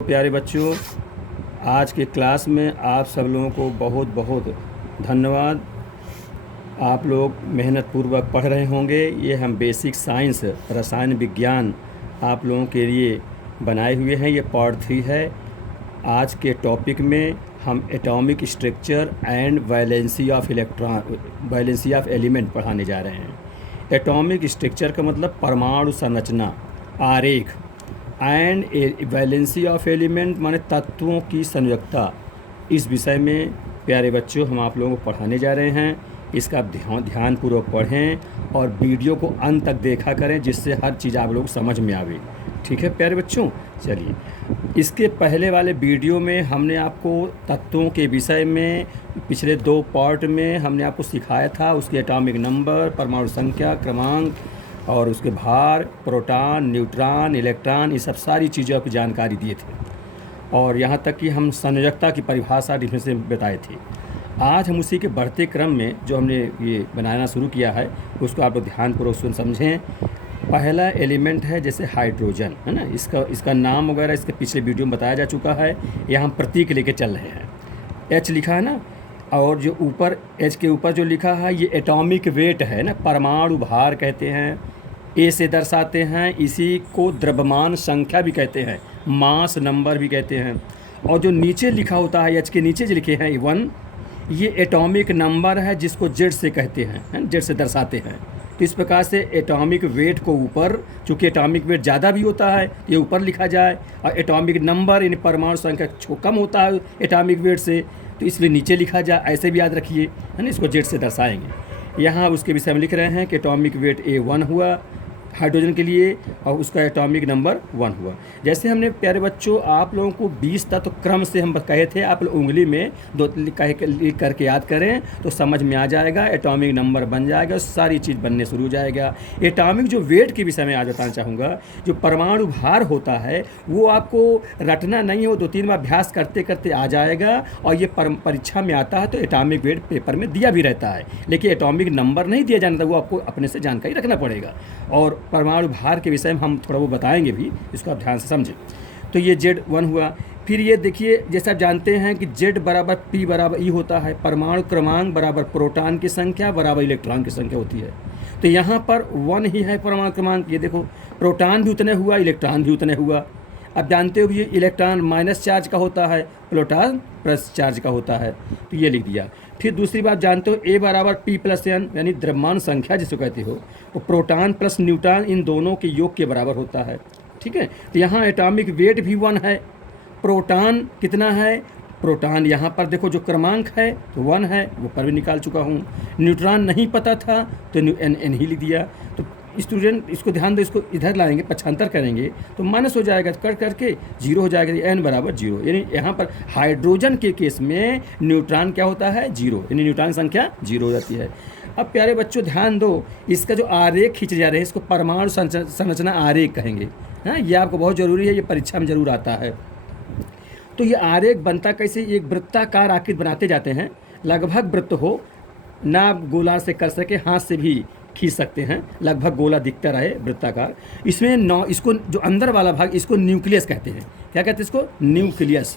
प्यारे बच्चों, आज के क्लास में आप सब लोगों को बहुत बहुत धन्यवाद। आप लोग मेहनत पूर्वक पढ़ रहे होंगे। ये हम बेसिक साइंस रसायन विज्ञान आप लोगों के लिए बनाए हुए हैं। ये पार्ट 3 है। आज के टॉपिक में हम atomic structure and valency of element पढ़ाने जा रहे हैं। एटॉमिक स्ट्रक्चर का मतलब परमाणु संरचना, आरेख, एंड वैलेंसी ऑफ एलिमेंट माने तत्वों की संयुक्ता। इस विषय में प्यारे बच्चों हम आप लोगों को पढ़ाने जा रहे हैं। इसका ध्यानपूर्वक पढ़ें और वीडियो को अंत तक देखा करें, जिससे हर चीज़ आप लोग समझ में आवे। ठीक है प्यारे बच्चों, चलिए। इसके पहले वाले वीडियो में हमने आपको तत्वों के विषय में पिछले 2 पार्ट में हमने आपको सिखाया था। उसके एटॉमिक नंबर, परमाणु संख्या, क्रमांक और उसके भार, प्रोटॉन, न्यूट्रॉन, इलेक्ट्रॉन, ये सब सारी चीज़ों की जानकारी दिए थे। और यहाँ तक कि हम संयोजकता की परिभाषा डिफरेंस में बताए थे। आज हम उसी के बढ़ते क्रम में जो हमने ये बनाना शुरू किया है, उसको आप लोग ध्यानपूर्वक सुन समझें। पहला एलिमेंट है जैसे हाइड्रोजन, है ना। इसका नाम वगैरह इसके पिछले वीडियो में बताया जा चुका है। यहाँ हम प्रतीक लेके चल रहे हैं। एच लिखा है ना, और जो ऊपर एच के ऊपर जो लिखा है ये एटॉमिक वेट है ना, परमाणु भार कहते हैं। ए से दर्शाते हैं। इसी को द्रव्यमान संख्या भी कहते हैं, मास नंबर भी कहते हैं। और जो नीचे लिखा होता है, एच के नीचे जो लिखे हैं 1, ये एटॉमिक नंबर है, जिसको जेड से कहते हैं, जेड से दर्शाते हैं। तो इस प्रकार से एटॉमिक वेट को ऊपर, चूँकि एटॉमिक वेट ज़्यादा भी होता है, ये ऊपर लिखा जाए, और एटॉमिक नंबर यानी परमाणु संख्या कम होता है एटॉमिक वेट से, तो इसलिए नीचे लिखा जाए। ऐसे भी याद रखिए, है ना, इसको जेड से दर्शाएंगे। यहाँ उसके विषय में लिख रहे हैं कि एटॉमिक वेट A1 हुआ हाइड्रोजन के लिए, और उसका एटॉमिक नंबर 1 हुआ। जैसे हमने प्यारे बच्चों आप लोगों को 20 तत्व क्रम से हम कहे थे, आप लोग उंगली में लिख करके याद करें तो समझ में आ जाएगा। एटॉमिक नंबर बन जाएगा, सारी चीज़ बनने शुरू हो जाएगा। एटॉमिक जो वेट के विषय में आज बताना चाहूँगा, जो परमाणु भार होता है वो आपको रटना नहीं हो, 2-3 बार अभ्यास करते करते आ जाएगा। और ये परीक्षा में आता है तो एटॉमिक वेट पेपर में दिया भी रहता है, लेकिन एटॉमिक नंबर नहीं दिया जाता, वो आपको अपने से जानकारी रखना पड़ेगा। और परमाणु भार के विषय में हम थोड़ा वो बताएंगे भी, इसको आप ध्यान से समझें। तो ये Z1 हुआ। फिर ये देखिए, जैसे आप जानते हैं कि Z बराबर P बराबर E होता है। परमाणु क्रमांक बराबर प्रोटॉन की संख्या बराबर इलेक्ट्रॉन की संख्या होती है। तो यहाँ पर 1 ही है परमाणु क्रमांक। ये देखो, प्रोटॉन भी उतने हुआ, इलेक्ट्रॉन भी उतने हुआ। अब जानते हो ये इलेक्ट्रॉन माइनस चार्ज का होता है, प्रोटॉन प्लस चार्ज का होता है, तो ये लिख दिया। फिर दूसरी बात जानते हो, A बराबर P प्लस N यानी द्रव्यमान संख्या जिसको कहते हो, वो प्रोटॉन प्लस न्यूट्रॉन इन दोनों के योग के बराबर होता है। ठीक है, तो यहाँ एटॉमिक वेट भी 1 है। प्रोटॉन कितना है, प्रोटॉन यहाँ पर देखो जो क्रमांक है तो 1 है, वो पर भी निकाल चुका हूँ। न्यूट्रॉन नहीं पता था तो N ही लिख दिया। तो स्टूडेंट इसको ध्यान दो, इसको इधर लाएंगे, पक्षांतर करेंगे तो माइनस हो जाएगा, कर करके 0 हो जाएगा। N बराबर 0, यानी यहाँ पर हाइड्रोजन के केस में न्यूट्रॉन क्या होता है, 0, यानी न्यूट्रॉन संख्या 0 हो जाती है। अब प्यारे बच्चों ध्यान दो, इसका जो आरेख खींचे जा रहे हैं इसको परमाणु संरचना आरेख कहेंगे। हाँ, ये आपको बहुत ज़रूरी है, ये परीक्षा में ज़रूर आता है। तो ये आरेख बनता कैसे, एक वृत्ताकार आकृति बनाते जाते हैं। लगभग वृत्त हो ना, आप गोला से कर सके, हाथ से भी खींच सकते हैं, लगभग गोला दिखता रहे वृत्ताकार। इसमें इसको जो अंदर वाला भाग, इसको न्यूक्लियस कहते हैं। क्या कहते हैं इसको, न्यूक्लियस।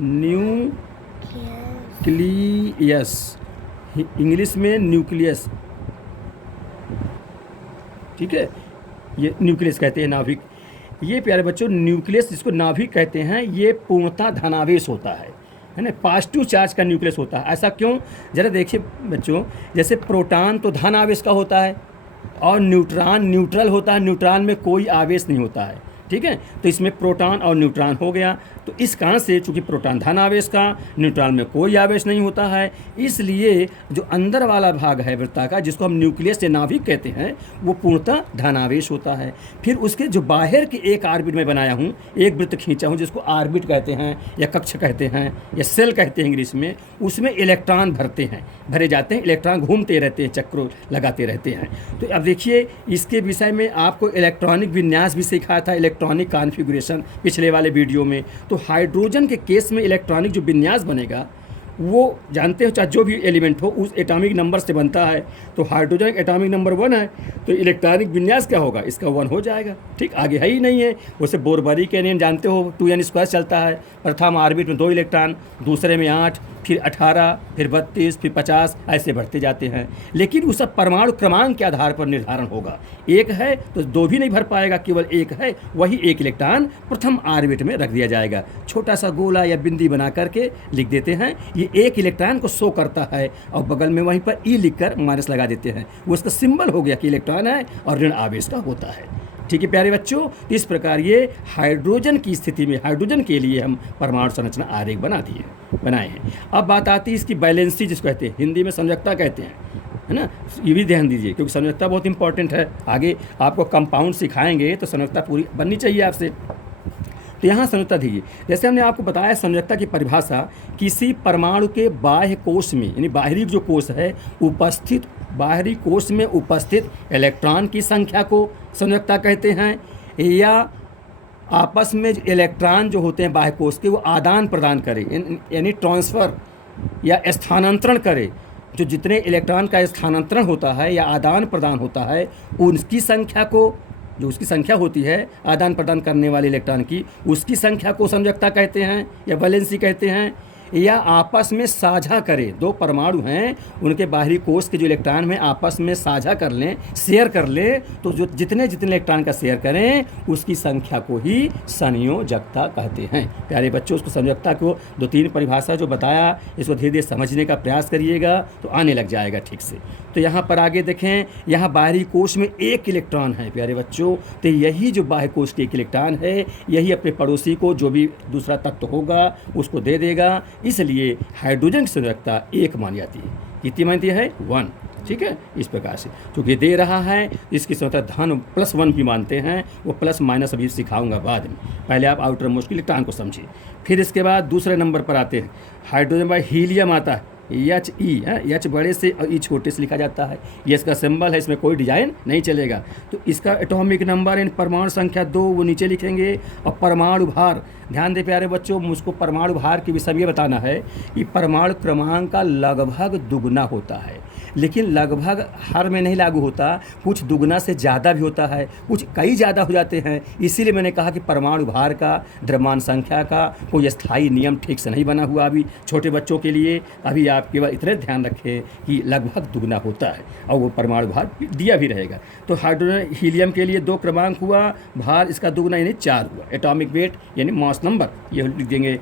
न्यूक्लियस इंग्लिश में न्यूक्लियस, ठीक है, ये न्यूक्लियस कहते हैं, नाभिक। ये प्यारे बच्चों न्यूक्लियस जिसको नाभिक कहते हैं, ये पूर्णतः धनावेश होता है ना, पॉजिटिव चार्ज का न्यूक्लियस होता है। ऐसा क्यों, जरा देखिए बच्चों, जैसे प्रोटॉन तो धन आवेश का होता है और न्यूट्रॉन न्यूट्रल होता है, न्यूट्रॉन में कोई आवेश नहीं होता है। ठीक है, तो इसमें प्रोटॉन और न्यूट्रॉन हो गया। तो इस कारण से चूँकि प्रोटॉन धन आवेश का, न्यूट्रॉन में कोई आवेश नहीं होता है, इसलिए जो अंदर वाला भाग है वृत्ताकार, जिसको हम न्यूक्लियस या नाभिक कहते हैं, वो पूर्णतः धनावेश होता है। फिर उसके जो बाहर की एक ऑर्बिट में बनाया हूँ, एक वृत्त खींचा हूँ, जिसको ऑर्बिट कहते हैं या कक्ष कहते हैं या सेल कहते हैं इंग्लिश में, उसमें इलेक्ट्रॉन भरे जाते हैं, इलेक्ट्रॉन घूमते रहते हैं, चक्रों लगाते रहते हैं। तो अब देखिए, इसके विषय में आपको इलेक्ट्रॉनिक विन्यास भी सिखाया था, इलेक्ट्रॉनिक कॉन्फ़िगरेशन पिछले वाले वीडियो में। तो हाइड्रोजन के केस में इलेक्ट्रॉनिक जो विन्यास बनेगा वो जानते हो चाहे जो भी एलिमेंट हो उस एटॉमिक नंबर से बनता है। तो हाइड्रोजन एटॉमिक नंबर 1 है, तो इलेक्ट्रॉनिक विन्यास क्या होगा, इसका 1 हो जाएगा। ठीक, आगे है ही नहीं है। वैसे बोरबरी के नियम जानते हो, 2n² चलता है। प्रथम ऑर्बिट में 2 इलेक्ट्रॉन, दूसरे में 8, फिर 18, फिर 32, फिर 50, ऐसे बढ़ते जाते हैं। लेकिन उस परमाणु क्रमांक के आधार पर निर्धारण होगा। एक है तो 2 भी नहीं भर पाएगा, केवल एक है, वही एक इलेक्ट्रॉन प्रथम ऑर्बिट में रख दिया जाएगा। छोटा सा गोला या बिंदी बना करके लिख देते हैं, ये एक इलेक्ट्रॉन को शो करता है, और बगल में वहीं पर ई लिखकर माइनस लगा देते हैं। वो उसका सिंबल हो गया कि इलेक्ट्रॉन है और ऋण आवेश का होता है। ठीक है प्यारे बच्चों, इस प्रकार ये हाइड्रोजन की स्थिति में हाइड्रोजन के लिए हम परमाणु संरचना आरेख बनाए हैं। अब बात आती है इसकी बैलेंसी, जिसको कहते हैं हिंदी में संयोजकता कहते हैं, है ना। ये भी ध्यान दीजिए क्योंकि संयोजकता बहुत इंपॉर्टेंट है। आगे आपको कंपाउंड सिखाएंगे तो संयोजकता पूरी बननी चाहिए आपसे। तो यहाँ संयोजकता दीजिए, जैसे हमने आपको बताया संयोजकता की परिभाषा, किसी परमाणु के बाह्य कोश में, यानी बाहरी जो कोश है उपस्थित, बाहरी कोश में उपस्थित इलेक्ट्रॉन की संख्या को संयोजकता कहते हैं, या आपस में इलेक्ट्रॉन जो होते हैं बाह्य कोश के वो आदान प्रदान करें, यानी ट्रांसफ़र या स्थानांतरण करें। जो जितने इलेक्ट्रॉन का स्थानांतरण होता है या आदान प्रदान होता है, उनकी संख्या को, जो उसकी संख्या होती है आदान प्रदान करने वाले इलेक्ट्रॉन की, उसकी संख्या को संयोजकता कहते हैं या वैलेंसी कहते हैं। या आपस में साझा करें, 2 परमाणु हैं, उनके बाहरी कोश के जो इलेक्ट्रॉन में आपस में साझा कर लें, शेयर कर लें, तो जो जितने इलेक्ट्रॉन का शेयर करें उसकी संख्या को ही संयोजकता कहते हैं। प्यारे बच्चों, उसको संयोजकता को 2-3 परिभाषा जो बताया, इसको धीरे धीरे समझने का प्रयास करिएगा तो आने लग जाएगा ठीक से। तो यहाँ पर आगे देखें, यहाँ बाहरी कोश में 1 इलेक्ट्रॉन है प्यारे बच्चों, तो यही जो बाह्य कोश के 1 इलेक्ट्रॉन है, यही अपने पड़ोसी को जो भी दूसरा तत्व होगा उसको दे देगा। इसलिए हाइड्रोजन की संयोजकता 1 मानी जाती है। कितनी मानती है? 1। ठीक है, इस प्रकार से चूँकि दे रहा है, इसकी संयोजकता धन +1 भी मानते हैं। वो प्लस माइनस अभी सिखाऊंगा बाद में, पहले आप आउटर मोस्ट इलेक्ट्रॉन को समझिए। फिर इसके बाद दूसरे नंबर पर आते हैं, हाइड्रोजन बाय हीलियम आता है, HE है, H बड़े से और E छोटे से लिखा जाता है। ये इसका सिंबल है, इसमें कोई डिजाइन नहीं चलेगा। तो इसका एटॉमिक नंबर इन परमाणु संख्या 2 वो नीचे लिखेंगे। और परमाणु भार, ध्यान दे प्यारे बच्चों, मुझको परमाणु भार के विषय में ये बताना है कि परमाणु क्रमांक का लगभग दुगना होता है, लेकिन लगभग हर में नहीं लागू होता, कुछ दुगना से ज़्यादा भी होता है, कुछ कई ज़्यादा हो जाते हैं। इसीलिए मैंने कहा कि परमाणु भार का, द्रव्यमान संख्या का कोई स्थायी नियम ठीक से नहीं बना हुआ अभी छोटे बच्चों के लिए। अभी आप केवल इतने ध्यान रखें कि लगभग दुगना होता है और वो परमाणु भार दिया भी रहेगा। तो हाइड्रोजन हीलियम के लिए 2 क्रमांक हुआ, भार इसका दुगना यानी 4 हुआ। एटॉमिक वेट यानी मास नंबर ये लिख देंगे।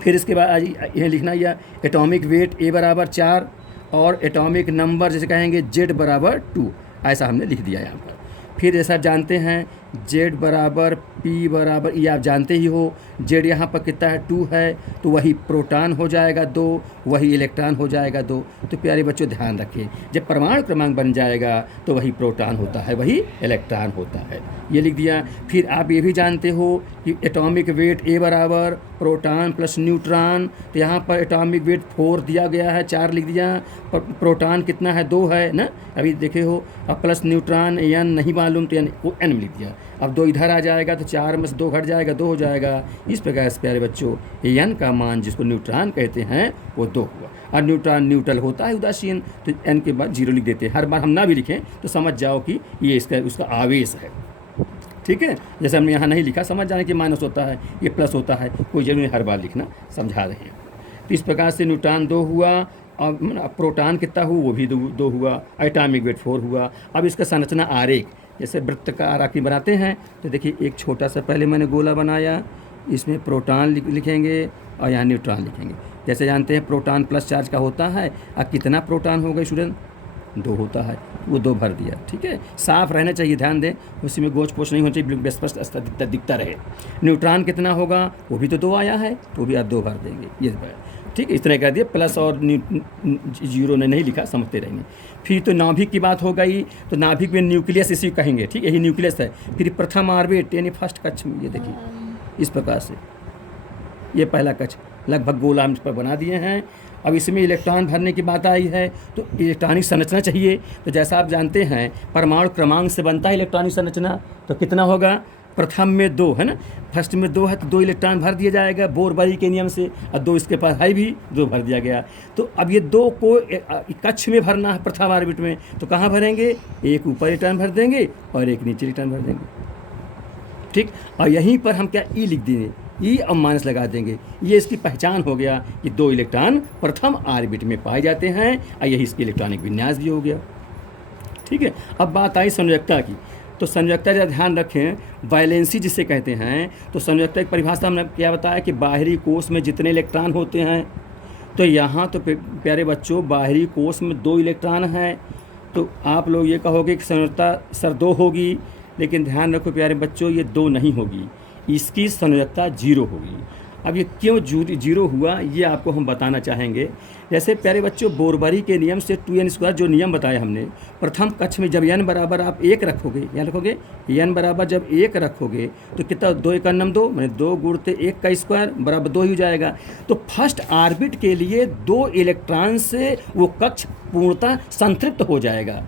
फिर इसके बाद यह लिखना, या एटॉमिक वेट A = 4 और एटॉमिक नंबर जैसे कहेंगे Z = 2, ऐसा हमने लिख दिया यहाँ पर। फिर जैसा आप जानते हैं Z = P = ये आप जानते ही हो, Z यहाँ पर कितना है 2 है, तो वही प्रोटॉन हो जाएगा 2, वही इलेक्ट्रॉन हो जाएगा 2। तो प्यारे बच्चों ध्यान रखें, जब परमाणु क्रमांक बन जाएगा तो वही प्रोटॉन होता है, वही इलेक्ट्रॉन होता है, ये लिख दिया। फिर आप ये भी जानते हो कि atomic weight A = proton plus neutron, तो यहाँ पर एटॉमिक वेट 4 दिया गया है, 4 लिख दिया। प्रोटॉन कितना है? 2 है ना, अभी देखे हो। अब प्लस न्यूट्रॉन N नहीं मालूम तो N लिख दिया। अब 2 इधर आ जाएगा तो 4 में से 2 घट जाएगा, 2 हो जाएगा। इस प्रकार से प्यारे बच्चों N का मान जिसको न्यूट्रॉन कहते हैं वो 2 हुआ। और न्यूट्रॉन न्यूट्रल होता है उदासीन, तो N के बाद 0 लिख देते हैं। हर बार हम ना भी लिखें तो समझ जाओ कि ये उसका आवेश है। ठीक है, जैसे हमने यहाँ नहीं लिखा, समझ जाने कि माइनस होता है, ये प्लस होता है, कोई जरूरी हर बार लिखना, समझा रहे हैं। तो इस प्रकार से न्यूट्रॉन 2 हुआ और प्रोटॉन कितना हुआ, वो भी 2 हुआ। एटॉमिक वेट 4 हुआ। अब इसका संरचना आरेख, जैसे वृत्त का आकृति बनाते हैं, तो देखिए एक छोटा सा पहले मैंने गोला बनाया, इसमें प्रोटॉन लिखेंगे और यहाँ न्यूट्रॉन लिखेंगे। जैसे जानते हैं प्रोटॉन प्लस चार्ज का होता है। अब कितना प्रोटॉन हो गए स्टूडेंट? 2 होता है, वो 2 भर दिया। ठीक है, साफ रहना चाहिए, ध्यान दें, उसी में गोच पोच नहीं होना चाहिए, बिल्कुल स्पष्ट दिखता रहे। न्यूट्रॉन कितना होगा? वो भी तो 2 आया है, तो भी आप 2 भर देंगे। ये ठीक है, इस तरह कर दिए। प्लस और 0 ने नहीं लिखा, समझते रहेंगे। फिर तो नाभिक की बात हो गई, तो नाभिक में न्यूक्लियस इसी कहेंगे। ठीक है, यही न्यूक्लियस है। फिर प्रथम ऑर्बिट यानी फर्स्ट कक्ष में, ये देखिए इस प्रकार से, ये पहला कक्ष लगभग गोला हम इस पर बना दिए हैं। अब इसमें इलेक्ट्रॉन भरने की बात आई है, तो इलेक्ट्रॉनिक संरचना चाहिए। तो जैसा आप जानते हैं परमाणु क्रमांक से बनता है इलेक्ट्रॉनिक संरचना, तो कितना होगा? प्रथम में 2 है ना, फर्स्ट में 2 है तो 2 इलेक्ट्रॉन भर दिया जाएगा बोरबरी के नियम से, और 2 इसके पास है भी, 2 भर दिया गया। तो अब ये 2 को कक्ष में भरना है प्रथम ऑर्बिट में, तो कहाँ भरेंगे, एक ऊपर इलेक्ट्रॉन भर देंगे और एक नीचे इलेक्ट्रॉन भर देंगे, ठीक। और यहीं पर हम क्या ई लिख देंगे, ई और माइनस लगा देंगे। ये इसकी पहचान हो गया कि 2 इलेक्ट्रॉन प्रथम ऑर्बिट में पाए जाते हैं, और यही इसकी इलेक्ट्रॉनिक विन्यास भी हो गया, ठीक है। अब बात आई संयोजकता की। तो संयोजकता का ध्यान रखें, वैलेंसी जिसे कहते हैं, तो संयोजकता की परिभाषा हमने क्या बताया कि बाहरी कोष में जितने इलेक्ट्रॉन होते हैं, तो यहाँ तो प्यारे बच्चों बाहरी कोष में 2 इलेक्ट्रॉन हैं, तो आप लोग ये कहोगे कि संयोजकता सर 2 होगी, लेकिन ध्यान रखो प्यारे बच्चों ये 2 नहीं होगी, इसकी संयोजकता 0 होगी। अब ये क्यों 0 हुआ ये आपको हम बताना चाहेंगे। जैसे प्यारे बच्चों बोरबरी के नियम से 2n² जो नियम बताया हमने, प्रथम कक्ष में जब n बराबर आप 1 रखोगे, या रखोगे n बराबर जब 1 रखोगे तो कितना, 2 × 9 2, मैंने 2 × 1 का स्क्वायर बराबर 2 ही हो जाएगा। तो फर्स्ट ऑर्बिट के लिए 2 इलेक्ट्रॉन से वो कक्ष पूर्णतः संतृप्त हो जाएगा,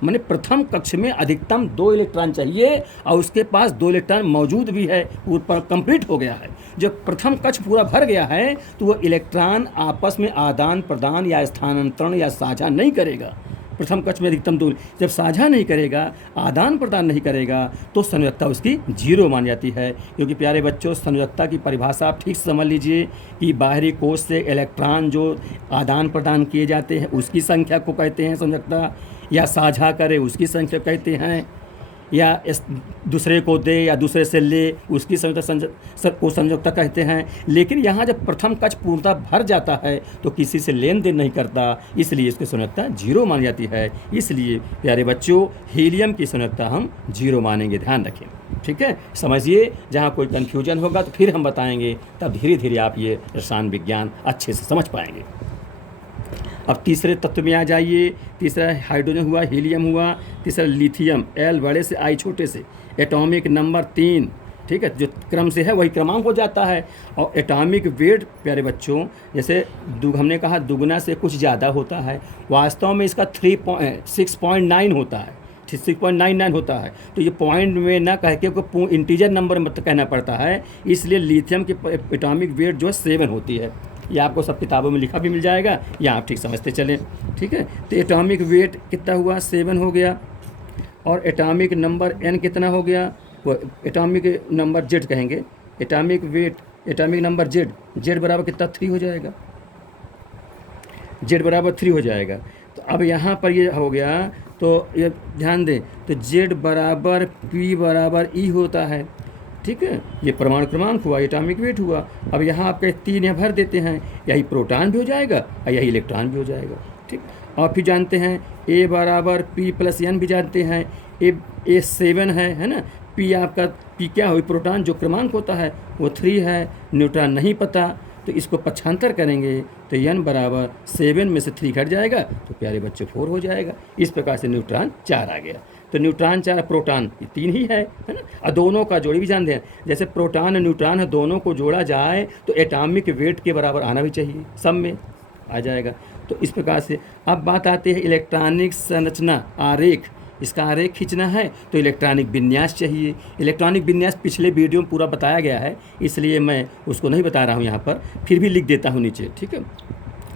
मैंने प्रथम कक्ष में अधिकतम 2 इलेक्ट्रॉन चाहिए और उसके पास 2 इलेक्ट्रॉन मौजूद भी है, पूरा कंप्लीट हो गया है। जब प्रथम कक्ष पूरा भर गया है तो वो इलेक्ट्रॉन आपस में आदान प्रदान या स्थानांतरण या साझा नहीं करेगा। प्रथम कक्ष में अधिकतम 2, जब साझा नहीं करेगा, आदान प्रदान नहीं करेगा, तो संयोजकता उसकी 0 मान जाती है। क्योंकि प्यारे बच्चों संयोजकता की परिभाषा आप ठीक से समझ लीजिए कि बाहरी कोष से इलेक्ट्रॉन जो आदान प्रदान किए जाते हैं उसकी संख्या को कहते हैं संयोजकता, या साझा करे उसकी संख्या कहते हैं, या दूसरे को दे या दूसरे से ले उसकी संयोजकता को संयोजकता कहते हैं। लेकिन यहाँ जब प्रथम कक्ष पूर्णतः भर जाता है तो किसी से लेन देन नहीं करता, इसलिए इसकी संयोजकता 0 मानी जाती है। इसलिए प्यारे बच्चों हीलियम की संयोजकता हम 0 मानेंगे, ध्यान रखें, ठीक है। समझिए, जहाँ कोई कन्फ्यूजन होगा तो फिर हम बताएंगे, तब धीरे धीरे आप ये रसायन विज्ञान अच्छे से समझ पाएंगे। अब तीसरे तत्व में आ जाइए। तीसरा हाइड्रोजन हुआ, हीलियम हुआ, तीसरा लिथियम, L बड़े से I छोटे से, एटॉमिक नंबर 3, ठीक है, जो क्रम से है वही क्रमांक हो जाता है। और एटॉमिक वेट प्यारे बच्चों जैसे हमने कहा दुगना से कुछ ज़्यादा होता है, वास्तव में इसका 6.9 होता है, 6.99 होता है। तो ये पॉइंट में ना कह के इंटीजर नंबर मत कहना पड़ता है, इसलिए लिथियम की एटॉमिक वेट जो है 7 होती है। ये आपको सब किताबों में लिखा भी मिल जाएगा, या आप ठीक समझते चलें, ठीक है। तो एटॉमिक वेट कितना हुआ, 7 हो गया, और एटॉमिक नंबर n कितना हो गया, वो एटॉमिक नंबर Z कहेंगे, atomic weight atomic number Z बराबर कितना 3 हो जाएगा, Z बराबर 3 हो जाएगा। तो अब यहाँ पर ये हो गया, तो ये ध्यान दें, तो Z बराबर P बराबर E होता है, ठीक है। ये परमाणु क्रमांक हुआ, एटॉमिक वेट हुआ। अब यहाँ आपके 3 यहाँ भर देते हैं, यही प्रोटॉन भी हो जाएगा और यही इलेक्ट्रॉन भी हो जाएगा, ठीक। और फिर जानते हैं A बराबर P + N भी जानते हैं, A 7 है ना, P आपका P क्या हो, प्रोटॉन जो क्रमांक होता है वो 3 है, न्यूट्रॉन नहीं पता, तो इसको पक्षांतर करेंगे तो N बराबर 7 में से 3 घट जाएगा तो प्यारे बच्चे 4 हो जाएगा। इस प्रकार से न्यूट्रॉन 4 आ गया। तो न्यूट्रॉन 4, प्रोटॉन 3 ही है ना। और दोनों का जोड़ी भी जानते हैं, जैसे प्रोटॉन और न्यूट्रॉन है, दोनों को जोड़ा जाए तो एटॉमिक वेट के बराबर आना भी चाहिए, सब में आ जाएगा। तो इस प्रकार से अब बात आती है इलेक्ट्रॉनिक संरचना, आरेख। इसका आरेख खींचना है तो इलेक्ट्रॉनिक विन्यास चाहिए। इलेक्ट्रॉनिक विन्यास पिछले वीडियो में पूरा बताया गया है, इसलिए मैं उसको नहीं बता रहा हूँ यहाँ पर, फिर भी लिख देता हूँ नीचे, ठीक है।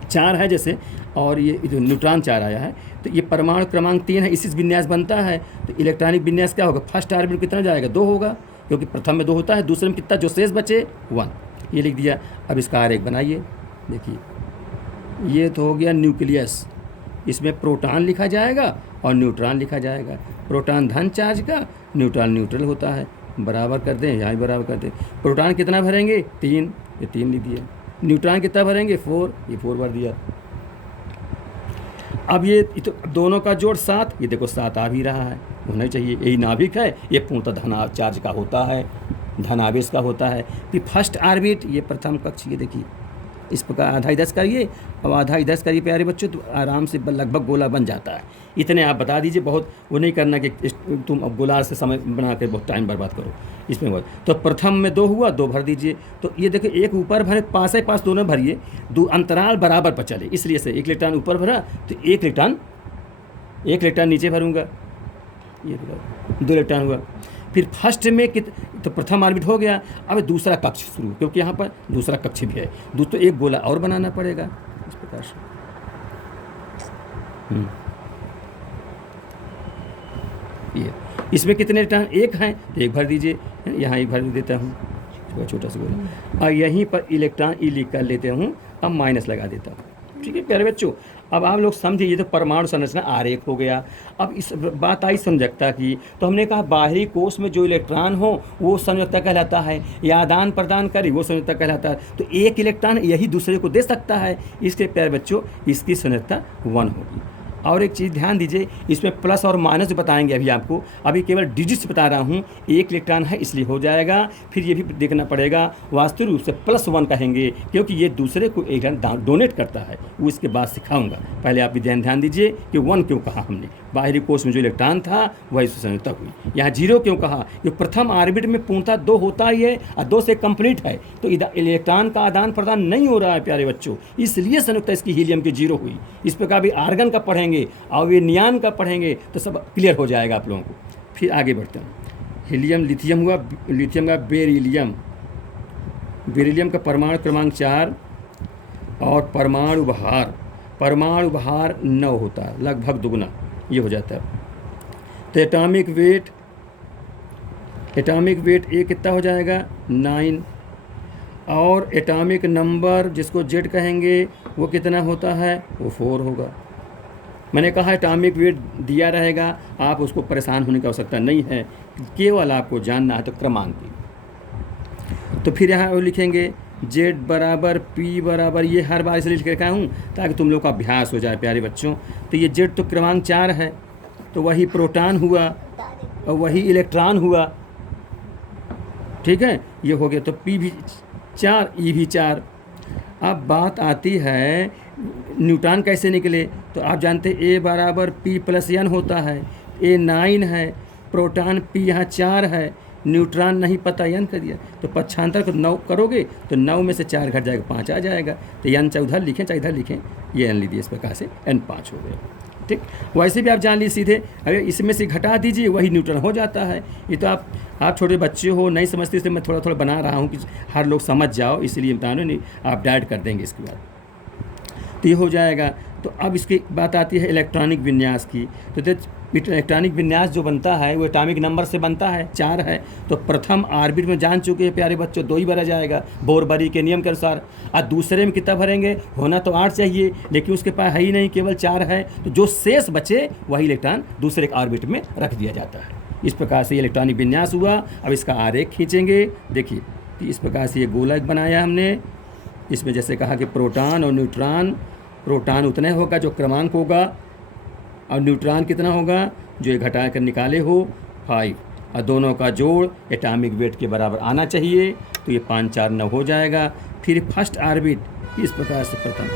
4 है जैसे, और ये जो न्यूट्रॉन 4 आया है, तो ये परमाणु क्रमांक 3 है, इसी से विन्यास बनता है। तो इलेक्ट्रॉनिक विन्यास क्या होगा, फर्स्ट ऑर्बिट कितना जाएगा, 2 होगा, क्योंकि प्रथम में 2 होता है, दूसरे में कितना जो शेष बचे 1, ये लिख दिया। अब इसका आरेख बनाइए, देखिए ये तो हो गया न्यूक्लियस, इसमें प्रोटॉन लिखा जाएगा और न्यूट्रॉन लिखा जाएगा। प्रोटॉन धन चार्ज का, न्यूट्रॉन न्यूट्रल होता है, बराबर कर दें, यहाँ बराबर कर दें। प्रोटॉन कितना भरेंगे, 3, ये 3 लिख दिया। न्यूट्रॉन कितना भरेंगे, 4, ये 4 भर दिया। अब ये तो दोनों का जोड़ 7, ये देखो 7 आ भी रहा है, होना चाहिए, यही नाभिक है, ये पूर्णतः धन चार्ज का होता है, धनावेश का होता है। फिर फर्स्ट ऑर्बिट, ये प्रथम कक्ष, ये देखिए इस प्रकार आधा इधर करिए और आधा इधर करिए प्यारे बच्चों, तो आराम से लगभग गोला बन जाता है। इतने आप बता दीजिए, बहुत वो नहीं करना कि तुम अब गोला से समय बना के बहुत टाइम बर्बाद करो इसमें बहुत। तो प्रथम में 2 हुआ, 2 भर दीजिए। तो ये देखिए एक ऊपर भरे, पास ही पास दोनों भरिए, 2 अंतराल बराबर पर चले, इसलिए से 1 इलेक्ट्रॉन ऊपर भरा तो 1 इलेक्ट्रॉन नीचे भरूँगा, ये 2 इलेक्ट्रॉन हुआ। फिर फर्स्ट में तो प्रथम ऑर्बिट हो गया, अब दूसरा कक्ष शुरू, क्योंकि यहाँ पर दूसरा कक्ष भी है, तो एक गोला और बनाना पड़ेगा इस प्रकार से। ये इसमें कितने इलेक्ट्रॉन? एक हैं, तो एक भर दीजिए, यहाँ एक भर देता हूँ छोटा सा गोला, और यहीं पर इलेक्ट्रॉन ई लिख कर लेते हूँ, अब माइनस लगा देता हूँ। ठीक है प्यारे बच्चों, अब आप लोग समझिए, ये तो परमाणु संरचना आरेख हो गया। अब इस बात आई संयोजकता की, तो हमने कहा बाहरी कोश में जो इलेक्ट्रॉन हो वो संयोजकता कहलाता है, या आदान प्रदान करे वो संयोजकता कहलाता है। तो एक इलेक्ट्रॉन यही दूसरे को दे सकता है, इसके प्यारे बच्चों इसकी संयोजकता 1 होगी। और एक चीज़ ध्यान दीजिए, इसमें प्लस और माइनस बताएंगे अभी आपको, अभी केवल डिजिट्स बता रहा हूँ, एक इलेक्ट्रॉन है इसलिए हो जाएगा। फिर ये भी देखना पड़ेगा, वास्तविक रूप से +1 कहेंगे, क्योंकि ये दूसरे को इलेक्ट्रॉन डोनेट करता है, वो इसके बाद सिखाऊंगा। पहले आप भी ध्यान दीजिए कि 1 क्यों कहा हमने, बाहरी कोश में जो इलेक्ट्रॉन था वही संयोजकता हुई। यहाँ 0 क्यों कहा, कि प्रथम ऑर्बिट में पूर्णतः 2 होता ही है और 2 से कंप्लीट है, तो इलेक्ट्रॉन का आदान प्रदान नहीं हो रहा है प्यारे बच्चों, इसलिए संयोजकता इसकी हीलियम की 0 हुई। इस प्रकार भी आर्गन का पढ़ेंगे और ये नियान का पढ़ेंगे तो सब क्लियर हो जाएगा आप लोगों को। फिर आगे बढ़ते हैं, हीलियम, लिथियम हुआ, लिथियम का बेरिलियम, बेरिलियम का परमाणु क्रमांक 4 और परमाणु भार 9 होता है, लगभग दुगुना ये हो जाता है। तो एटॉमिक वेट ए कितना हो जाएगा 9, और एटॉमिक नंबर जिसको जेड कहेंगे वो कितना होता है, वो 4 होगा। मैंने कहा एटॉमिक वेट दिया रहेगा, आप उसको परेशान होने की आवश्यकता नहीं है, केवल आपको जानना है तो क्रमांक की। तो फिर यहाँ वो लिखेंगे Z बराबर P बराबर, ये हर बार इसलिए लिख रखा हूँ ताकि तुम लोग का अभ्यास हो जाए प्यारे बच्चों। तो ये Z तो क्रमांक 4 है, तो वही प्रोटॉन हुआ और वही इलेक्ट्रॉन हुआ, ठीक है, ये हो गया। तो P भी 4, E भी 4। अब बात आती है न्यूट्रॉन कैसे निकले, तो आप जानते हैं A बराबर P + N होता है, A 9 है, प्रोटॉन P यहाँ 4 है, न्यूट्रॉन नहीं पता N कर दिया, तो पक्षांतर को 9 करोगे तो 9 में से 4 घट जाएगा, 5 आ जाएगा। तो N चाहे उधर लिखें चाहे इधर लिखें, ये N लीजिए, इस प्रकार से N 5 हो गया। ठीक, वैसे भी आप जान लीजिए सीधे, अगर इसमें से घटा दीजिए वही न्यूट्रॉन हो जाता है। ये तो आप छोटे बच्चे हो नहीं समझते, इसलिए मैं थोड़ा थोड़ा बना रहा हूँ कि हर लोग समझ जाओ, इसलिए बता रहा हूँ, नहीं आप डायरेक्ट कर देंगे इसके बाद, तो ये हो जाएगा। तो अब इसकी बात आती है इलेक्ट्रॉनिक विन्यास की। तो इलेक्ट्रॉनिक विन्यास जो बनता है वो एटॉमिक नंबर से बनता है, 4 है। तो प्रथम ऑर्बिट में जान चुके हैं प्यारे बच्चों, 2 ही भरा जाएगा बोरबरी के नियम के अनुसार। और दूसरे में कितना भरेंगे, होना तो 8 चाहिए, लेकिन उसके पास है ही नहीं, केवल 4 है, तो जो शेष बचे वही इलेक्ट्रॉन दूसरे ऑर्बिट में रख दिया जाता है। इस प्रकार से इलेक्ट्रॉनिक विन्यास हुआ। अब इसका आरेख खींचेंगे, देखिए, तो इस प्रकार से ये गोला बनाया हमने। इसमें जैसे कहा कि प्रोटॉन और न्यूट्रॉन, प्रोटॉन उतना होगा जो क्रमांक होगा, और न्यूट्रॉन कितना होगा जो ये घटा कर निकाले हो 5, और दोनों का जोड़ एटॉमिक वेट के बराबर आना चाहिए। तो ये 5 4 9 हो जाएगा। फिर फर्स्ट ऑर्बिट इस प्रकार से प्रथम,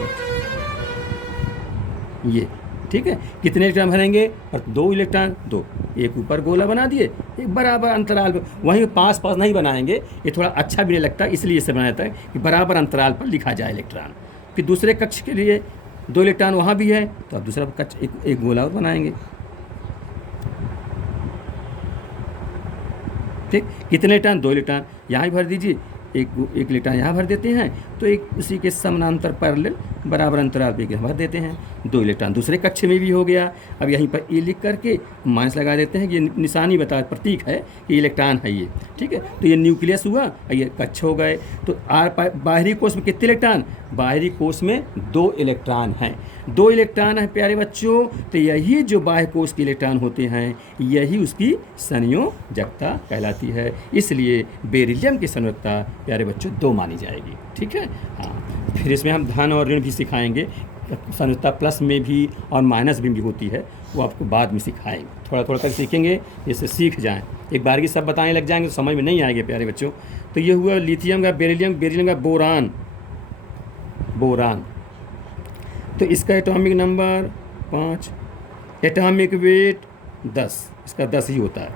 ये ठीक है। कितने इलेक्ट्रॉन भरेंगे, और 2 इलेक्ट्रॉन, 2, एक ऊपर गोला बना दिए, एक बराबर अंतराल पर, वहीं पास नहीं बनाएंगे, ये थोड़ा अच्छा भी नहीं लगता, इसलिए इसे बनाया जाता है कि बराबर अंतराल पर लिखा जाए इलेक्ट्रॉन। फिर दूसरे कक्ष के लिए 2 इलेक्ट्रॉन वहाँ भी है, तो अब दूसरा कक्ष एक गोला और बनाएंगे। ठीक, कितने इलेक्ट्रॉन, 2 इलेक्ट्रॉन यहाँ भर दीजिए, एक इलेक्ट्रॉन यहाँ भर देते हैं, तो एक उसी के समानांतर पैरेलल बराबर अंतराल पे भर देते हैं। 2 इलेक्ट्रॉन दूसरे कक्ष में भी हो गया। अब यहीं पर E लिख करके माइनस लगा देते हैं, ये निशानी बता, प्रतीक है कि इलेक्ट्रॉन है ये, ठीक है। तो ये न्यूक्लियस हुआ और ये कक्ष हो गए। तो बाहरी कोश में कितने इलेक्ट्रॉन, बाहरी कोश में 2 इलेक्ट्रॉन हैं, 2 इलेक्ट्रॉन है प्यारे बच्चों। तो यही जो बाह्य कोश के इलेक्ट्रॉन होते हैं, यही उसकी संयोजकता कहलाती है। इसलिए बेरिलियम की संयोजकता प्यारे बच्चों 2 मानी जाएगी, ठीक है। हाँ, फिर इसमें हम धन और ऋण भी सिखाएंगे, संयोजकता प्लस में भी और माइनस भी होती है, वो आपको बाद में सिखाएंगे, थोड़ा थोड़ा कर सीखेंगे, जिससे सीख जाएं। एक बार की सब बताने लग जाएंगे तो समझ में नहीं आएंगे प्यारे बच्चों। तो ये हुआ लिथियम का बेरिलियम, बेरिलियम का बोरान। तो इसका एटॉमिक नंबर 5, एटॉमिक वेट 10, इसका 10 ही होता है,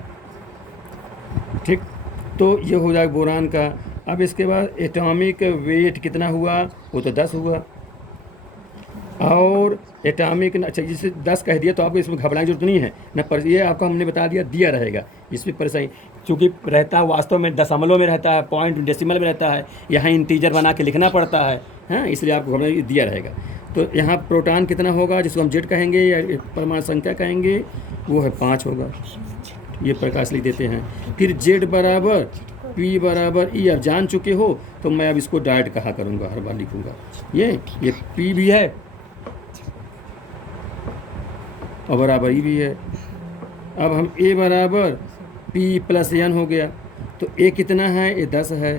ठीक। तो ये हो जाएगा बोरान का। अब इसके बाद एटॉमिक वेट कितना हुआ, वो तो 10 हुआ, और एटॉमिक, अच्छा जिसे 10 कह दिया तो आपको इसमें घबराने की जरूरत नहीं है ना, पर ये आपको हमने बता दिया रहेगा, इसमें परेशानी चूँकि रहता है वास्तव में दशमलव में रहता है, पॉइंट डेसिमल में रहता है, यहाँ इंटीजर बना के लिखना पड़ता है, हाँ, इसलिए आपको घबराने दिया रहेगा। तो यहाँ प्रोटॉन कितना होगा, जिसको हम जेड कहेंगे या परमाणु संख्या कहेंगे, वो है 5 होगा, ये प्रकाश लिख देते हैं। फिर जेड बराबर पी बराबर ई, अब जान चुके हो तो मैं अब इसको डायरेक्ट कहा करूँगा, हर बार लिखूँगा। ये पी भी है और बराबर ई भी है। अब हम ए बराबर पी प्लस एन हो गया, तो ए कितना है, ए 10 है,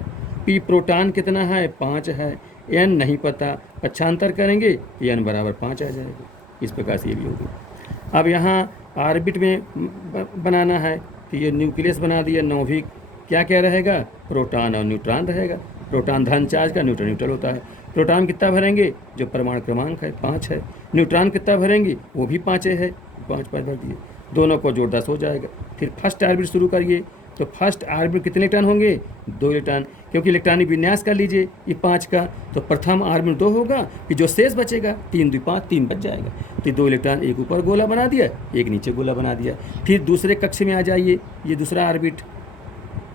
पी प्रोटॉन कितना है, 5 है, एन नहीं पता, पक्षांतर करेंगे एन बराबर 5 आ जाएगा। इस प्रकार से ये भी होगी। अब यहाँ ऑर्बिट में बनाना है तो ये न्यूक्लियस बना दिया, नाभिक क्या क्या रहेगा, प्रोटॉन और न्यूट्रॉन रहेगा। प्रोटॉन धन चार्ज का, न्यूट्रॉन न्यूट्रल होता है। प्रोटॉन कितना भरेंगे, जो परमाणु क्रमांक है 5 है। न्यूट्रॉन कितना भरेंगे, वो भी 5 है, 5 भर दिए, दोनों को जोड़ 10 हो जाएगा। फिर फर्स्ट ऑर्बिट शुरू करिए, तो फर्स्ट ऑर्बिट कितने इलेक्ट्रॉन होंगे, 2 इलेक्ट्रॉन, क्योंकि इलेक्ट्रॉनिक विन्यास कर लीजिए ये 5 का, तो प्रथम ऑर्बिट 2 होगा, फिर जो शेष बचेगा 3 2 5 3 बच जाएगा। तो 2 इलेक्ट्रॉन एक ऊपर गोला बना दिया, एक नीचे गोला बना दिया। फिर दूसरे कक्ष में आ जाइए, ये दूसरा ऑर्बिट,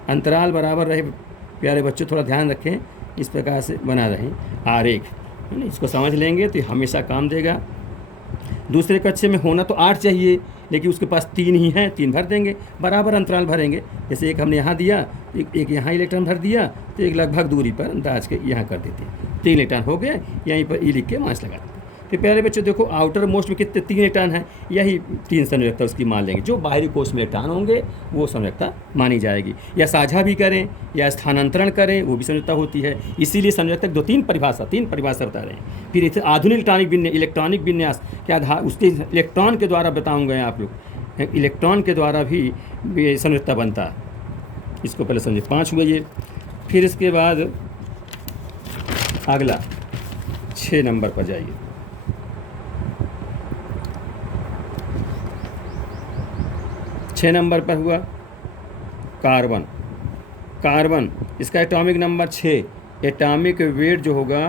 अंतराल बराबर रहे, प्यारे बच्चों थोड़ा ध्यान रखें, इस प्रकार से बना रहे आरेख, है ना, इसको समझ लेंगे तो हमेशा काम देगा। दूसरे कक्षे में होना तो 8 चाहिए, लेकिन उसके पास 3 ही हैं, 3 भर देंगे, बराबर अंतराल भरेंगे। जैसे एक हमने यहाँ दिया, एक यहाँ इलेक्ट्रॉन भर दिया, तो एक लगभग दूरी पर अंदाज के यहाँ कर देते हैं, 3 इलेक्ट्रॉन हो गए, यहीं पर ई लिख के मास लगा देते हैं। तो प्यारे बच्चों देखो, आउटर मोस्ट में कितने 3 इलेक्ट्रॉन हैं, यही 3 संयोजकता उसकी मान लेंगे। जो बाहरी कोष में इलेक्ट्रॉन होंगे वो संयोजकता मानी जाएगी। या साझा भी करें या स्थानांतरण करें, वो भी संयोजकता होती है। इसीलिए संयोजकता 3 परिभाषा बता रहे हैं। फिर इसे आधुनिक इलेक्ट्रॉनिक विन्यास के आधार, उसके इलेक्ट्रॉन के द्वारा बताऊँगा आप लोग, इलेक्ट्रॉन के द्वारा भी संयोजकता बनता है। इसको पहले समझिए, 5 हुए ये। फिर इसके बाद अगला 6 नंबर पर जाइए। 6 नंबर पर हुआ कार्बन। कार्बन इसका एटॉमिक नंबर 6, एटॉमिक वेट जो होगा,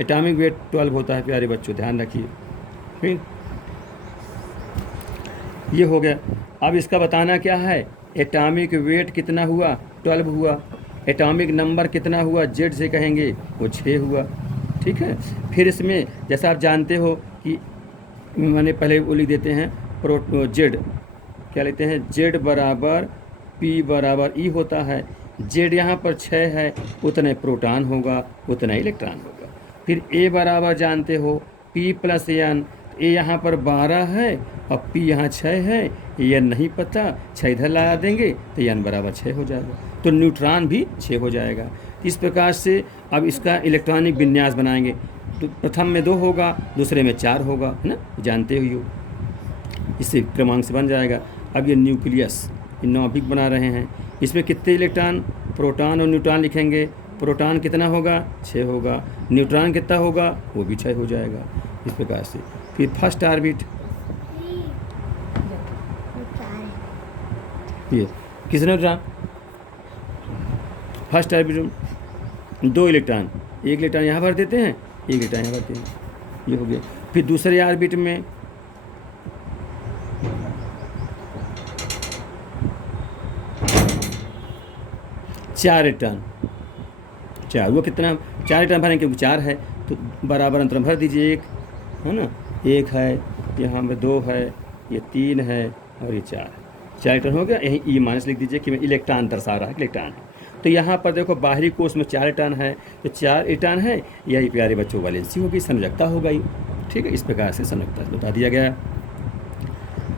एटॉमिक वेट 12 होता है प्यारे बच्चों, ध्यान रखिए। फिर ये हो गया। अब इसका बताना क्या है, एटॉमिक वेट कितना हुआ, 12 हुआ। एटॉमिक नंबर कितना हुआ, जेड से कहेंगे, वो 6 हुआ, ठीक है। फिर इसमें जैसा आप जानते हो कि मैंने पहले वो लिख देते हैं, जेड क्या लेते हैं, जेड बराबर पी बराबर ई होता है। जेड यहाँ पर 6 है, उतने प्रोटॉन होगा, उतना इलेक्ट्रॉन होगा। फिर ए बराबर जानते हो पी प्लस एन, ए यहाँ पर 12 है और पी यहाँ 6 है, एन नहीं पता, 6 इधर लगा देंगे तो एन बराबर 6 हो जाएगा, तो न्यूट्रॉन भी 6 हो जाएगा। इस प्रकार से अब इसका इलेक्ट्रॉनिक विन्यास बनाएंगे, तो प्रथम में 2 होगा, दूसरे में 4 होगा, है ना, जानते हो, इससे क्रमांक से बन जाएगा। अब ये न्यूक्लियस, नाभिक बना रहे हैं, इसमें कितने इलेक्ट्रॉन, प्रोटॉन और न्यूट्रॉन लिखेंगे। प्रोटॉन कितना होगा, 6 होगा, न्यूट्रॉन कितना होगा, वो भी 6 हो जाएगा, इस प्रकार से। फिर फर्स्ट ऑर्बिट, ये किसने neutron, first orbit 2 electron, 1 electron यहाँ भर देते हैं, 1 इलेक्ट्रॉन यहाँ भरते हैं, ये हो गया। फिर दूसरे ऑर्बिट में 4 इलेक्ट्रॉन, 4, वो कितना, 4 इलेक्ट्रॉन भरेंगे क्योंकि 4 है, तो बराबर अंतर भर दीजिए, 1 है ना, 1 है, यहाँ में 2 है, ये 3 है और ये 4 इलेक्ट्रॉन हो गया। यहीं ई माइनस लिख दीजिए कि मैं इलेक्ट्रॉन दर्शा रहा है, इलेक्ट्रॉन है। तो यहाँ पर देखो बाहरी कोष में 4 इलेक्ट्रॉन है, तो 4 इलेक्ट्रॉन है, यही प्यारे बच्चों वैलेंसी होगी, संयोजकता हो गई, ठीक है। इस प्रकार से संयोजकता बता दिया गया।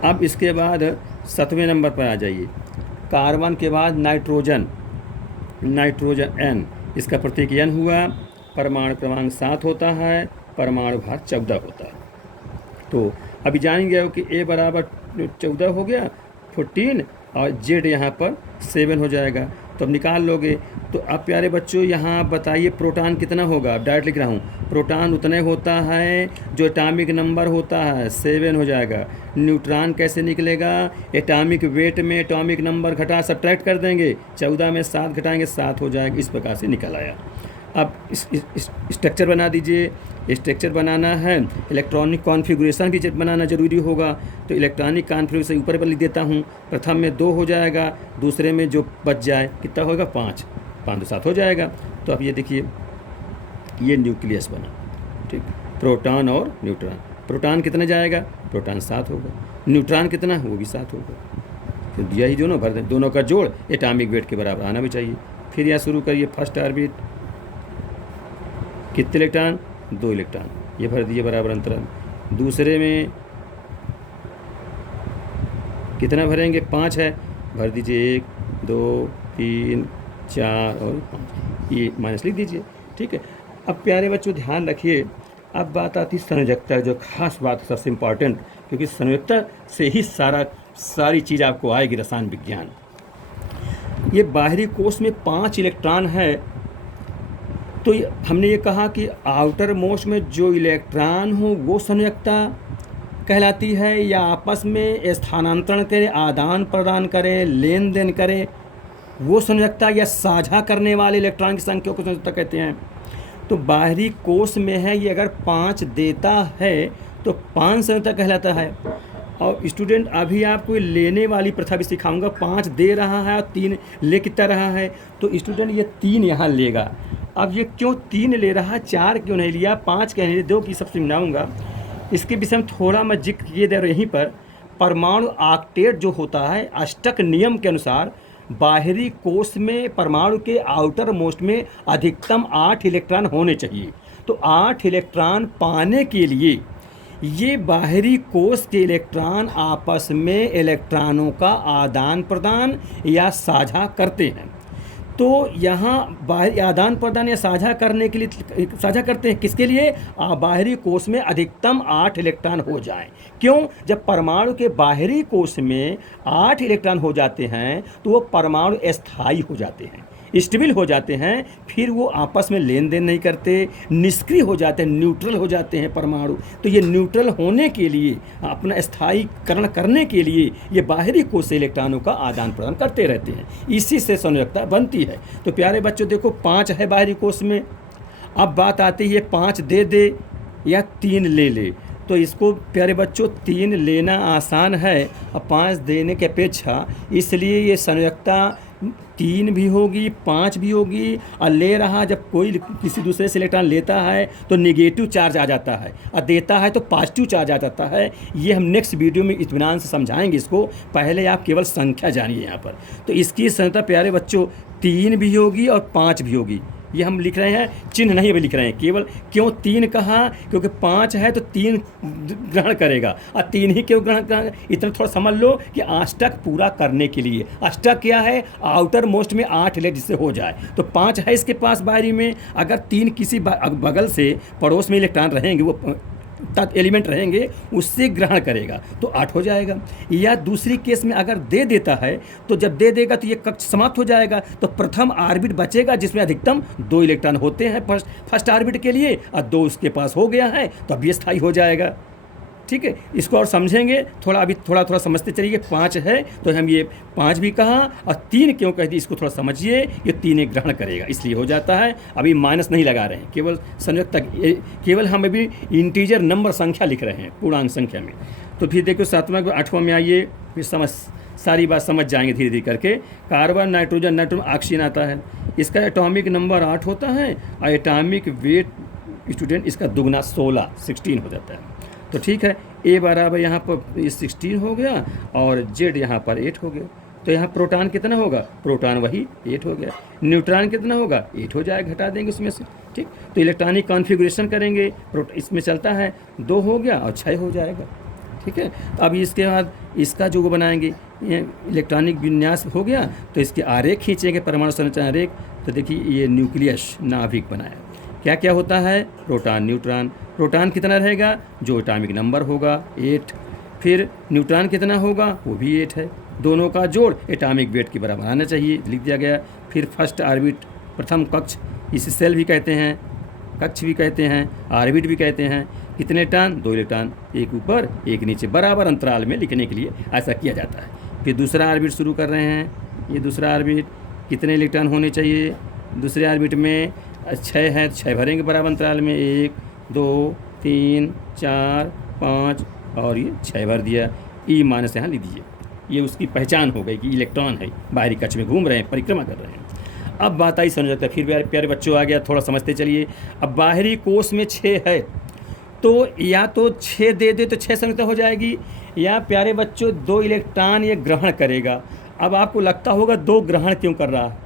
अब इसके बाद 7वें नंबर पर आ जाइए। कार्बन के बाद नाइट्रोजन, नाइट्रोजन N, इसका प्रतीक N हुआ, परमाणु क्रमांक 7 होता है, परमाणु भार 14 होता है। तो अभी जान गए हो कि A बराबर 14 हो गया, 14, और Z यहाँ पर 7 हो जाएगा, तो अब निकाल लोगे। तो अब प्यारे बच्चों यहाँ बताइए प्रोटॉन कितना होगा, अब डायरेक्ट लिख रहा हूँ, प्रोटॉन उतने होता है जो एटॉमिक नंबर होता है, 7 हो जाएगा। न्यूट्रॉन कैसे निकलेगा, एटॉमिक वेट में एटॉमिक नंबर घटा सब्ट्रैक्ट कर देंगे, 14 में 7 घटाएंगे, 7 हो जाएगा, इस प्रकार से निकल आया। अब इस स्ट्रक्चर बना दीजिए। स्ट्रक्चर बनाना है, इलेक्ट्रॉनिक कॉन्फ़िगरेशन भी बनाना ज़रूरी होगा। तो इलेक्ट्रॉनिक कॉन्फ़िगरेशन ऊपर पर लिख देता हूँ। प्रथम में 2 हो जाएगा, दूसरे में जो बच जाए कितना होगा 5, 5 तो 7 हो जाएगा। तो अब ये देखिए ये न्यूक्लियस बना, ठीक, प्रोटॉन और न्यूट्रॉन। प्रोटॉन कितना जाएगा, प्रोटॉन 7 होगा, न्यूट्रॉन कितना, वो भी 7 होगा। तो दिया ही दोनों भर दें, दोनों का जोड़ एटॉमिक वेट के बराबर आना भी चाहिए। फिर यहाँ शुरू करिए, फर्स्ट ऑर्बिट कितने इलेक्ट्रॉन, 2 इलेक्ट्रॉन, ये भर दिए बराबर अंतराल। दूसरे में कितना भरेंगे, 5 है, भर दीजिए 1 2 3 4 और 5, ये माइनस लिख दीजिए, ठीक है। अब प्यारे बच्चों ध्यान रखिए, अब बात आती संयोजकता, जो खास बात सबसे इम्पॉर्टेंट, क्योंकि संयोजकता से ही सारी चीज़ आपको आएगी रसायन विज्ञान। ये बाहरी कोश में 5 इलेक्ट्रॉन है, तो हमने ये कहा कि आउटर मोस्ट में जो इलेक्ट्रॉन हो वो संयोजकता कहलाती है, या आपस में स्थानांतरण करें, आदान प्रदान करें, लेन देन करें, वो संयोजकता, या साझा करने वाले इलेक्ट्रॉन की संख्या को संयोजकता कहते हैं। तो बाहरी कोश में है, ये अगर 5 देता है तो 5 संयोजकता कहलाता है। और स्टूडेंट अभी आपको लेने वाली प्रथा भी सिखाऊंगा, 5 दे रहा है और 3 ले कितना रहा है। तो स्टूडेंट ये 3 यहाँ लेगा। अब ये क्यों 3 ले रहा है, 4 क्यों नहीं लिया, 5 क्यों नहीं लिया, 2 की सब समझाऊंगा। इसके विषय में थोड़ा मैं जिक्र किए दे रहा यहीं पर। परमाणु ऑक्टेट जो होता है, अष्टक नियम के अनुसार बाहरी कोश में परमाणु के आउटर मोस्ट में अधिकतम 8 इलेक्ट्रॉन होने चाहिए। तो 8 इलेक्ट्रॉन पाने के लिए ये बाहरी कोश के इलेक्ट्रॉन आपस में इलेक्ट्रॉनों का आदान प्रदान या साझा करते हैं। तो यहाँ बाहरी आदान प्रदान या साझा करने के लिए साझा करते हैं, किसके लिए, बाहरी कोश में अधिकतम 8 इलेक्ट्रॉन हो जाएं। क्यों, जब परमाणु के बाहरी कोश में 8 इलेक्ट्रॉन हो जाते हैं तो वो परमाणु स्थायी हो जाते हैं, स्टेबल हो जाते हैं, फिर वो आपस में लेन देन नहीं करते, निष्क्रिय हो जाते हैं, न्यूट्रल हो जाते हैं परमाणु। तो ये न्यूट्रल होने के लिए, अपना स्थायीकरण करने के लिए ये बाहरी कोश से इलेक्ट्रॉनों का आदान प्रदान करते रहते हैं, इसी से संयोजकता बनती है। तो प्यारे बच्चों देखो 5 है बाहरी कोश में। अब बात आती है 5 दे दे या 3 ले ले। तो इसको प्यारे बच्चों 3 लेना आसान है और 5 देने की अपेक्षा, इसलिए ये संयोजकता 3 भी होगी, 5 भी होगी। और ले रहा, जब कोई किसी दूसरे से इलेक्ट्रॉन लेता है तो निगेटिव चार्ज आ जाता है, और देता है तो पॉजिटिव चार्ज आ जाता है। ये हम नेक्स्ट वीडियो में इत्मीनान से समझाएंगे इसको, पहले आप केवल संख्या जानिए यहाँ पर। तो इसकी संख्या प्यारे बच्चों 3 भी होगी और 5 भी होगी। ये हम लिख रहे हैं, चिन्ह नहीं भी लिख रहे हैं केवल। क्यों 3 कहा, क्योंकि 5 है तो 3 ग्रहण करेगा, और 3 ही क्यों ग्रहण करेगा, इतना थोड़ा समझ लो कि अष्टक पूरा करने के लिए। अष्टक क्या है, आउटर मोस्ट में 8 इलेक्ट्रॉन जिससे हो जाए। तो 5 है इसके पास बाहरी में, अगर 3 किसी बगल से पड़ोस में इलेक्ट्रॉन रहेंगे, वो एलिमेंट रहेंगे, उससे ग्रहण करेगा तो 8 हो जाएगा। या दूसरी केस में अगर दे देता है, तो जब दे देगा तो ये कक्ष समाप्त हो जाएगा, तो प्रथम ऑर्बिट बचेगा जिसमें अधिकतम 2 इलेक्ट्रॉन होते हैं फर्स्ट ऑर्बिट के लिए, और 2 उसके पास हो गया है तो अब ये स्थायी हो जाएगा। ठीक है, इसको और समझेंगे थोड़ा, अभी थोड़ा समझते चलिए। 5 है तो हम ये 5 भी कहा, और 3 क्यों कह दी, इसको थोड़ा समझिए। ये 3 एक ग्रहण करेगा इसलिए हो जाता है। अभी माइनस नहीं लगा रहे हैं, केवल संयोजकता, केवल हम अभी इंटीजर नंबर संख्या लिख रहे हैं पूर्णांक संख्या में। तो फिर देखो 7वां को 8वां में आइए, फिर सारी बात समझ जाएंगे धीरे धीरे करके। कार्बन, नाइट्रोजन, ऑक्सीजन आता है, इसका एटॉमिक नंबर 8 होता है, और एटॉमिक वेट स्टूडेंट इसका दुगना 16 हो जाता है। तो ठीक है, ए बराबर यहाँ पर 16 हो गया और जेड यहाँ पर 8 हो गया। तो यहाँ प्रोटॉन कितना होगा, प्रोटॉन वही 8 हो गया। न्यूट्रॉन कितना होगा, 8 हो जाएगा, घटा देंगे उसमें से। ठीक, तो इलेक्ट्रॉनिक कॉन्फ़िगरेशन करेंगे, इसमें चलता है 2 हो गया और 6 हो जाएगा। ठीक है, तो अभी इसके बाद इसका जो बनाएंगे, ये इलेक्ट्रॉनिक विन्यास हो गया, तो इसके आरेख खींचेंगे, परमाणु संरचना आरेख। तो देखिए ये न्यूक्लियस नाभिक बनाया, क्या क्या होता है, प्रोटॉन, न्यूट्रॉन। प्रोटॉन कितना रहेगा, जो एटॉमिक नंबर होगा 8, फिर न्यूट्रॉन कितना होगा, वो भी 8 है। दोनों का जोड़ एटॉमिक वेट के बराबर आना चाहिए, लिख दिया गया। फिर फर्स्ट ऑर्बिट, प्रथम कक्ष, इसे सेल भी कहते हैं, कक्ष भी कहते हैं, ऑर्बिट भी कहते हैं। कितने इलेक्ट्रॉन, 2 इलेक्ट्रॉन, एक ऊपर एक नीचे, बराबर अंतराल में लिखने के लिए ऐसा किया जाता है। फिर दूसरा ऑर्बिट शुरू कर रहे हैं, ये दूसरा ऑर्बिट, कितने इलेक्ट्रॉन होने चाहिए दूसरे ऑर्बिट में, छः है, 6 भरेंगे बराबर अंतराल में, 1 2 3 4 5 और ये 6 भर दिया। ई माइनस यहाँ लिख दीजिए। ये उसकी पहचान हो गई कि इलेक्ट्रॉन है, बाहरी कक्ष में घूम रहे हैं, परिक्रमा कर रहे हैं। अब बात आई संयोजकता। फिर प्यारे बच्चों आ गया, थोड़ा समझते चलिए। अब बाहरी कोष में 6 है, तो या तो 6 दे दे तो 6 संयोजकता हो जाएगी, या प्यारे बच्चों 2 इलेक्ट्रॉन ये ग्रहण करेगा। अब आपको लगता होगा 2 ग्रहण क्यों कर रहा है,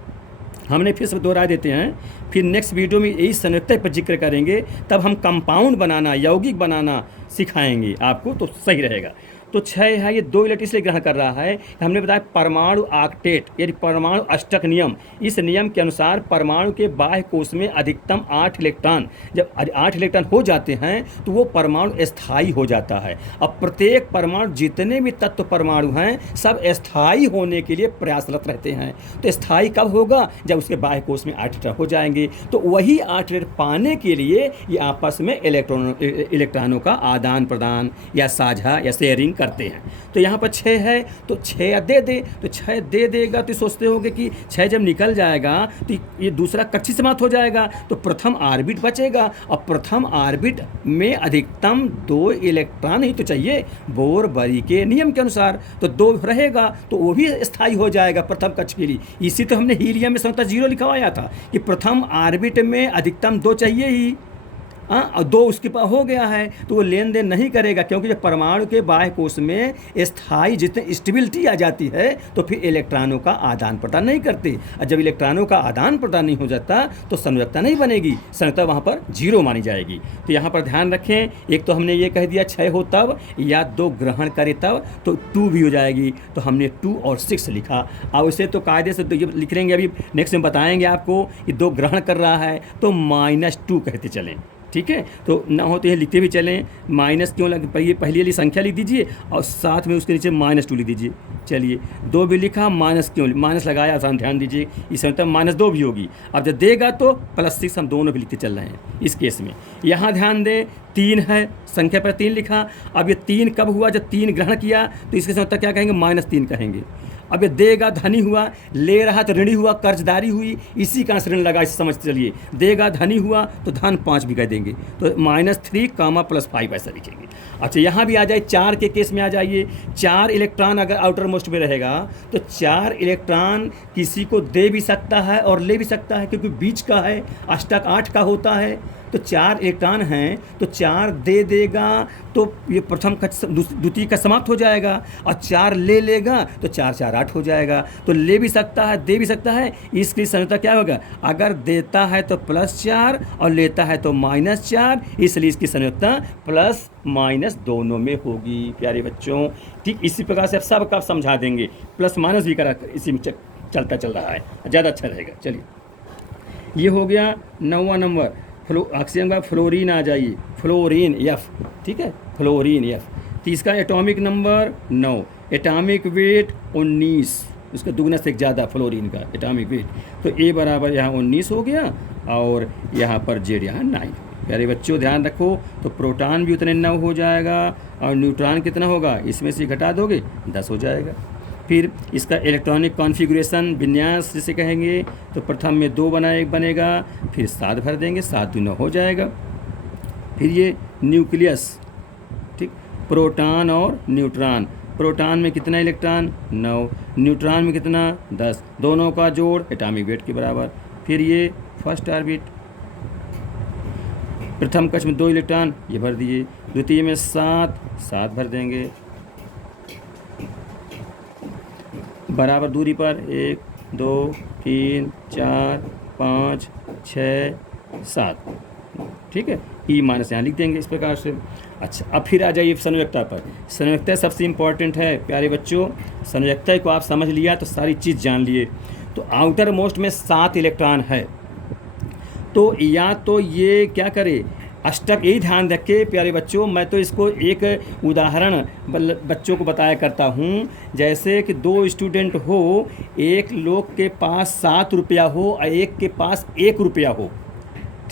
हमने फिर से दोहरा देते हैं। फिर नेक्स्ट वीडियो में यही संयुक्ता पर जिक्र करेंगे, तब हम कंपाउंड बनाना, यौगिक बनाना सिखाएंगे आपको, तो सही रहेगा। तो 6 है, ये 2 इलेक्ट्रॉन इसलिए ग्रहण कर रहा है, हमने बताया परमाणु ऑक्टेट यानी परमाणु अष्टक नियम। इस नियम के अनुसार परमाणु के बाह्य कोष में अधिकतम 8 इलेक्ट्रॉन, जब 8 इलेक्ट्रॉन हो जाते हैं तो वो परमाणु स्थायी हो जाता है। अब प्रत्येक परमाणु, जितने भी तत्व परमाणु हैं, सब स्थायी होने के लिए प्रयासरत रहते हैं। तो स्थायी कब होगा, जब उसके बाह्य कोष में 8 इलेक्ट्रॉन हो जाएंगे। तो वही 8 इलेक्ट्रॉन पाने के लिए ये आपस में इलेक्ट्रॉनों का आदान प्रदान या साझा या शेयरिंग करते हैं। तो यहाँ पर 6 है, तो 6 दे दे, तो 6 दे देगा तो सोचते होंगे कि 6 जब निकल जाएगा तो ये दूसरा कक्षीय समाप्त हो जाएगा, तो प्रथम ऑर्बिट बचेगा। और प्रथम ऑर्बिट में अधिकतम 2 इलेक्ट्रॉन ही तो चाहिए बोर बरी के नियम के अनुसार, तो 2 रहेगा तो वो भी स्थायी हो जाएगा प्रथम कक्ष के लिए। इसी तो हमने हीलियम में संख्या 0 लिखवाया था कि प्रथम ऑर्बिट में अधिकतम 2 चाहिए ही, और 2 उसके पास हो गया है, तो वो लेन देन नहीं करेगा, क्योंकि जब परमाणु के बाह्य कोष में स्थायी जितने स्टेबिलिटी आ जाती है तो फिर इलेक्ट्रॉनों का आदान प्रदान नहीं करते। और जब इलेक्ट्रॉनों का आदान प्रदान नहीं हो जाता तो संयोजकता नहीं बनेगी, संयोजकता वहाँ पर 0 मानी जाएगी। तो यहाँ पर ध्यान रखें, एक तो हमने ये कह दिया 6 हो तब, या 2 ग्रहण करे तब, तो 2 भी हो जाएगी। तो हमने 2 और 6 लिखा। अब इसे तो कायदे से तो ये लिख लेंगे, अभी नेक्स्ट में बताएंगे आपको कि 2 ग्रहण कर रहा है तो -2 कहते चलें, ठीक है। तो ना हो तो ये लिखते भी चलें, माइनस क्यों लग, पहले वाली संख्या लिख दीजिए और साथ में उसके नीचे -2 लिख दीजिए। चलिए 2 भी लिखा, माइनस क्यों, माइनस लगाया, आसान ध्यान दीजिए, इस समय -2 भी होगी। अब जब देगा तो +6 हम दोनों भी लिखते चल रहे हैं इस केस में। यहाँ ध्यान दें 3 है, संख्या पर 3 लिखा। अब ये 3 कब हुआ, जब 3 ग्रहण किया, तो इसके समय क्या कहेंगे, -3 कहेंगे। अब ये देगा धनी हुआ, ले रहा तो ऋणी हुआ, कर्जदारी हुई, इसी का ऋण लगा, इसे समझ चलिए। देगा धनी हुआ तो धन 5 भी कह देंगे, तो -3 +5 ऐसा लिखेंगे। अच्छा यहाँ भी आ जाए, 4 के केस में आ जाइए। 4 इलेक्ट्रॉन अगर आउटर मोस्ट में रहेगा तो 4 इलेक्ट्रॉन किसी को दे भी सकता है और ले भी सकता है, क्योंकि बीच का है, अष्टक 8 का होता है। तो 4 इलेक्ट्रॉन हैं तो 4 दे देगा तो ये प्रथम कक्ष द्वितीय का समाप्त हो जाएगा, और 4 ले लेगा तो 4 4 8 हो जाएगा। तो ले भी सकता है, दे भी सकता है, इसकी संयोजकता क्या होगा, अगर देता है तो +4 और लेता है तो -4, इसलिए इसकी संयोजकता प्लस माइनस दोनों में होगी प्यारे बच्चों। ठीक इसी प्रकार से अब सब का समझा देंगे, प्लस माइनस भी करा इसी में चलता चल रहा है, ज़्यादा अच्छा रहेगा। चलिए ये हो गया 9वां नंबर। ऑक्सीजन का फ्लोरीन आ जाइए, फ्लोरीन F, ठीक है, फ्लोरीन F। तीसरा एटॉमिक नंबर 9, एटॉमिक वेट 19, उसका दुगना से ज़्यादा फ्लोरीन का एटॉमिक वेट। तो A बराबर यहाँ 19 हो गया और यहाँ पर Z यहाँ 9। प्यारे बच्चों ध्यान रखो, तो प्रोटॉन भी उतने 9 हो जाएगा और न्यूट्रॉन कितना होगा, इसमें से घटा दोगे 10 हो जाएगा। फिर इसका इलेक्ट्रॉनिक कॉन्फ़िगरेशन विन्यास जिसे कहेंगे, तो प्रथम में 2 बनेगा, फिर 7 भर देंगे, 7 दूना हो जाएगा। फिर ये न्यूक्लियस, ठीक, प्रोटॉन और न्यूट्रॉन। प्रोटॉन में कितना इलेक्ट्रॉन 9, न्यूट्रॉन में कितना 10, दोनों का जोड़ एटॉमिक वेट के बराबर। फिर ये फर्स्ट ऑर्बिट, प्रथम कक्ष में 2 इलेक्ट्रॉन ये भर दिए, द्वितीय में 7 भर देंगे, बराबर दूरी पर 1 2 3 4 5 6 7, ठीक है। ई माइनस यहाँ लिख देंगे इस प्रकार से। अच्छा अब फिर आ जाइए संयोजकता पर। संयोजकता सबसे इम्पॉर्टेंट है प्यारे बच्चों, संयोजकता को आप समझ लिया तो सारी चीज़ जान लिए। तो आउटर मोस्ट में 7 इलेक्ट्रॉन है, तो या तो ये क्या करे, अष्टक, यही ध्यान रखे प्यारे बच्चों। मैं तो इसको एक उदाहरण बच्चों को बताया करता हूँ, जैसे कि 2 स्टूडेंट हो, एक लोग के पास 7 रुपया हो और एक के पास 1 रुपया हो,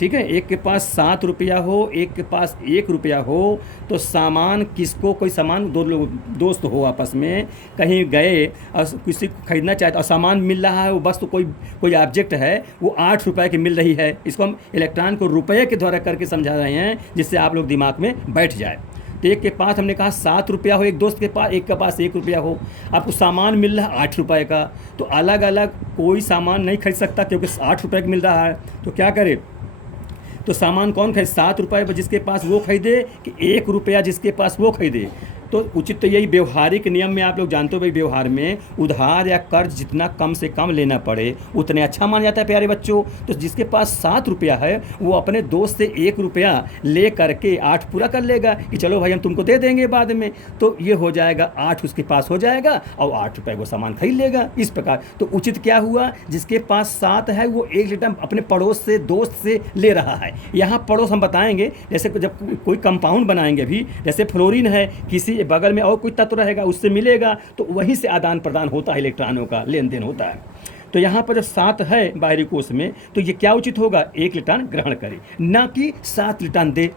ठीक है, एक के पास 7 रुपया हो, एक के पास 1 रुपया हो, तो सामान किसको, कोई सामान दो लोग दोस्त हो आपस में कहीं गए और किसी को खरीदना चाहते और सामान मिल रहा है, वो वस्तु कोई कोई ऑब्जेक्ट है वो 8 रुपये की मिल रही है। इसको हम इलेक्ट्रॉन को रुपये के द्वारा करके समझा रहे हैं जिससे आप लोग दिमाग में बैठ जाए। तो एक के पास हमने कहा 7 रुपया हो, एक दोस्त के पास, एक के पास 1 रुपया हो, आपको सामान मिल रहा है 8 रुपये का, तो अलग अलग कोई सामान नहीं खरीद सकता क्योंकि 8 रुपये का मिल रहा है। तो क्या करे, तो सामान कौन खरीदे, 7 रुपये जिसके पास वो खरीदे कि 1 रुपया जिसके पास वो खरीदे। तो उचित तो यही व्यवहारिक नियम में आप लोग जानते हो भाई, व्यवहार में उधार या कर्ज जितना कम से कम लेना पड़े उतने अच्छा मान जाता है प्यारे बच्चों। तो जिसके पास 7 रुपया है वो अपने दोस्त से 1 रुपया ले करके 8 पूरा कर लेगा कि चलो भाई हम तुमको दे देंगे बाद में, तो ये हो जाएगा 8 उसके पास हो जाएगा और 8 रुपये वो सामान खरीद लेगा। इस प्रकार तो उचित क्या हुआ, जिसके पास 7 है वो 1 लीटर अपने पड़ोस से, दोस्त से ले रहा है। यहाँ पड़ोस हम बताएंगे, जैसे जब कोई कंपाउंड बनाएंगे भी, जैसे फ्लोरीन है, किसी बगल में और कोई तत्व रहेगा उससे मिलेगा तो वहीं से आदान प्रदान होता है, इलेक्ट्रॉनों का लेन देन होता है। तो यहाँ पर जब 7 है बाहरी कोश में, तो ये क्या उचित होगा, 1 इलेक्ट्रॉन ग्रहण करे, ना कि 7 इलेक्ट्रॉन दे।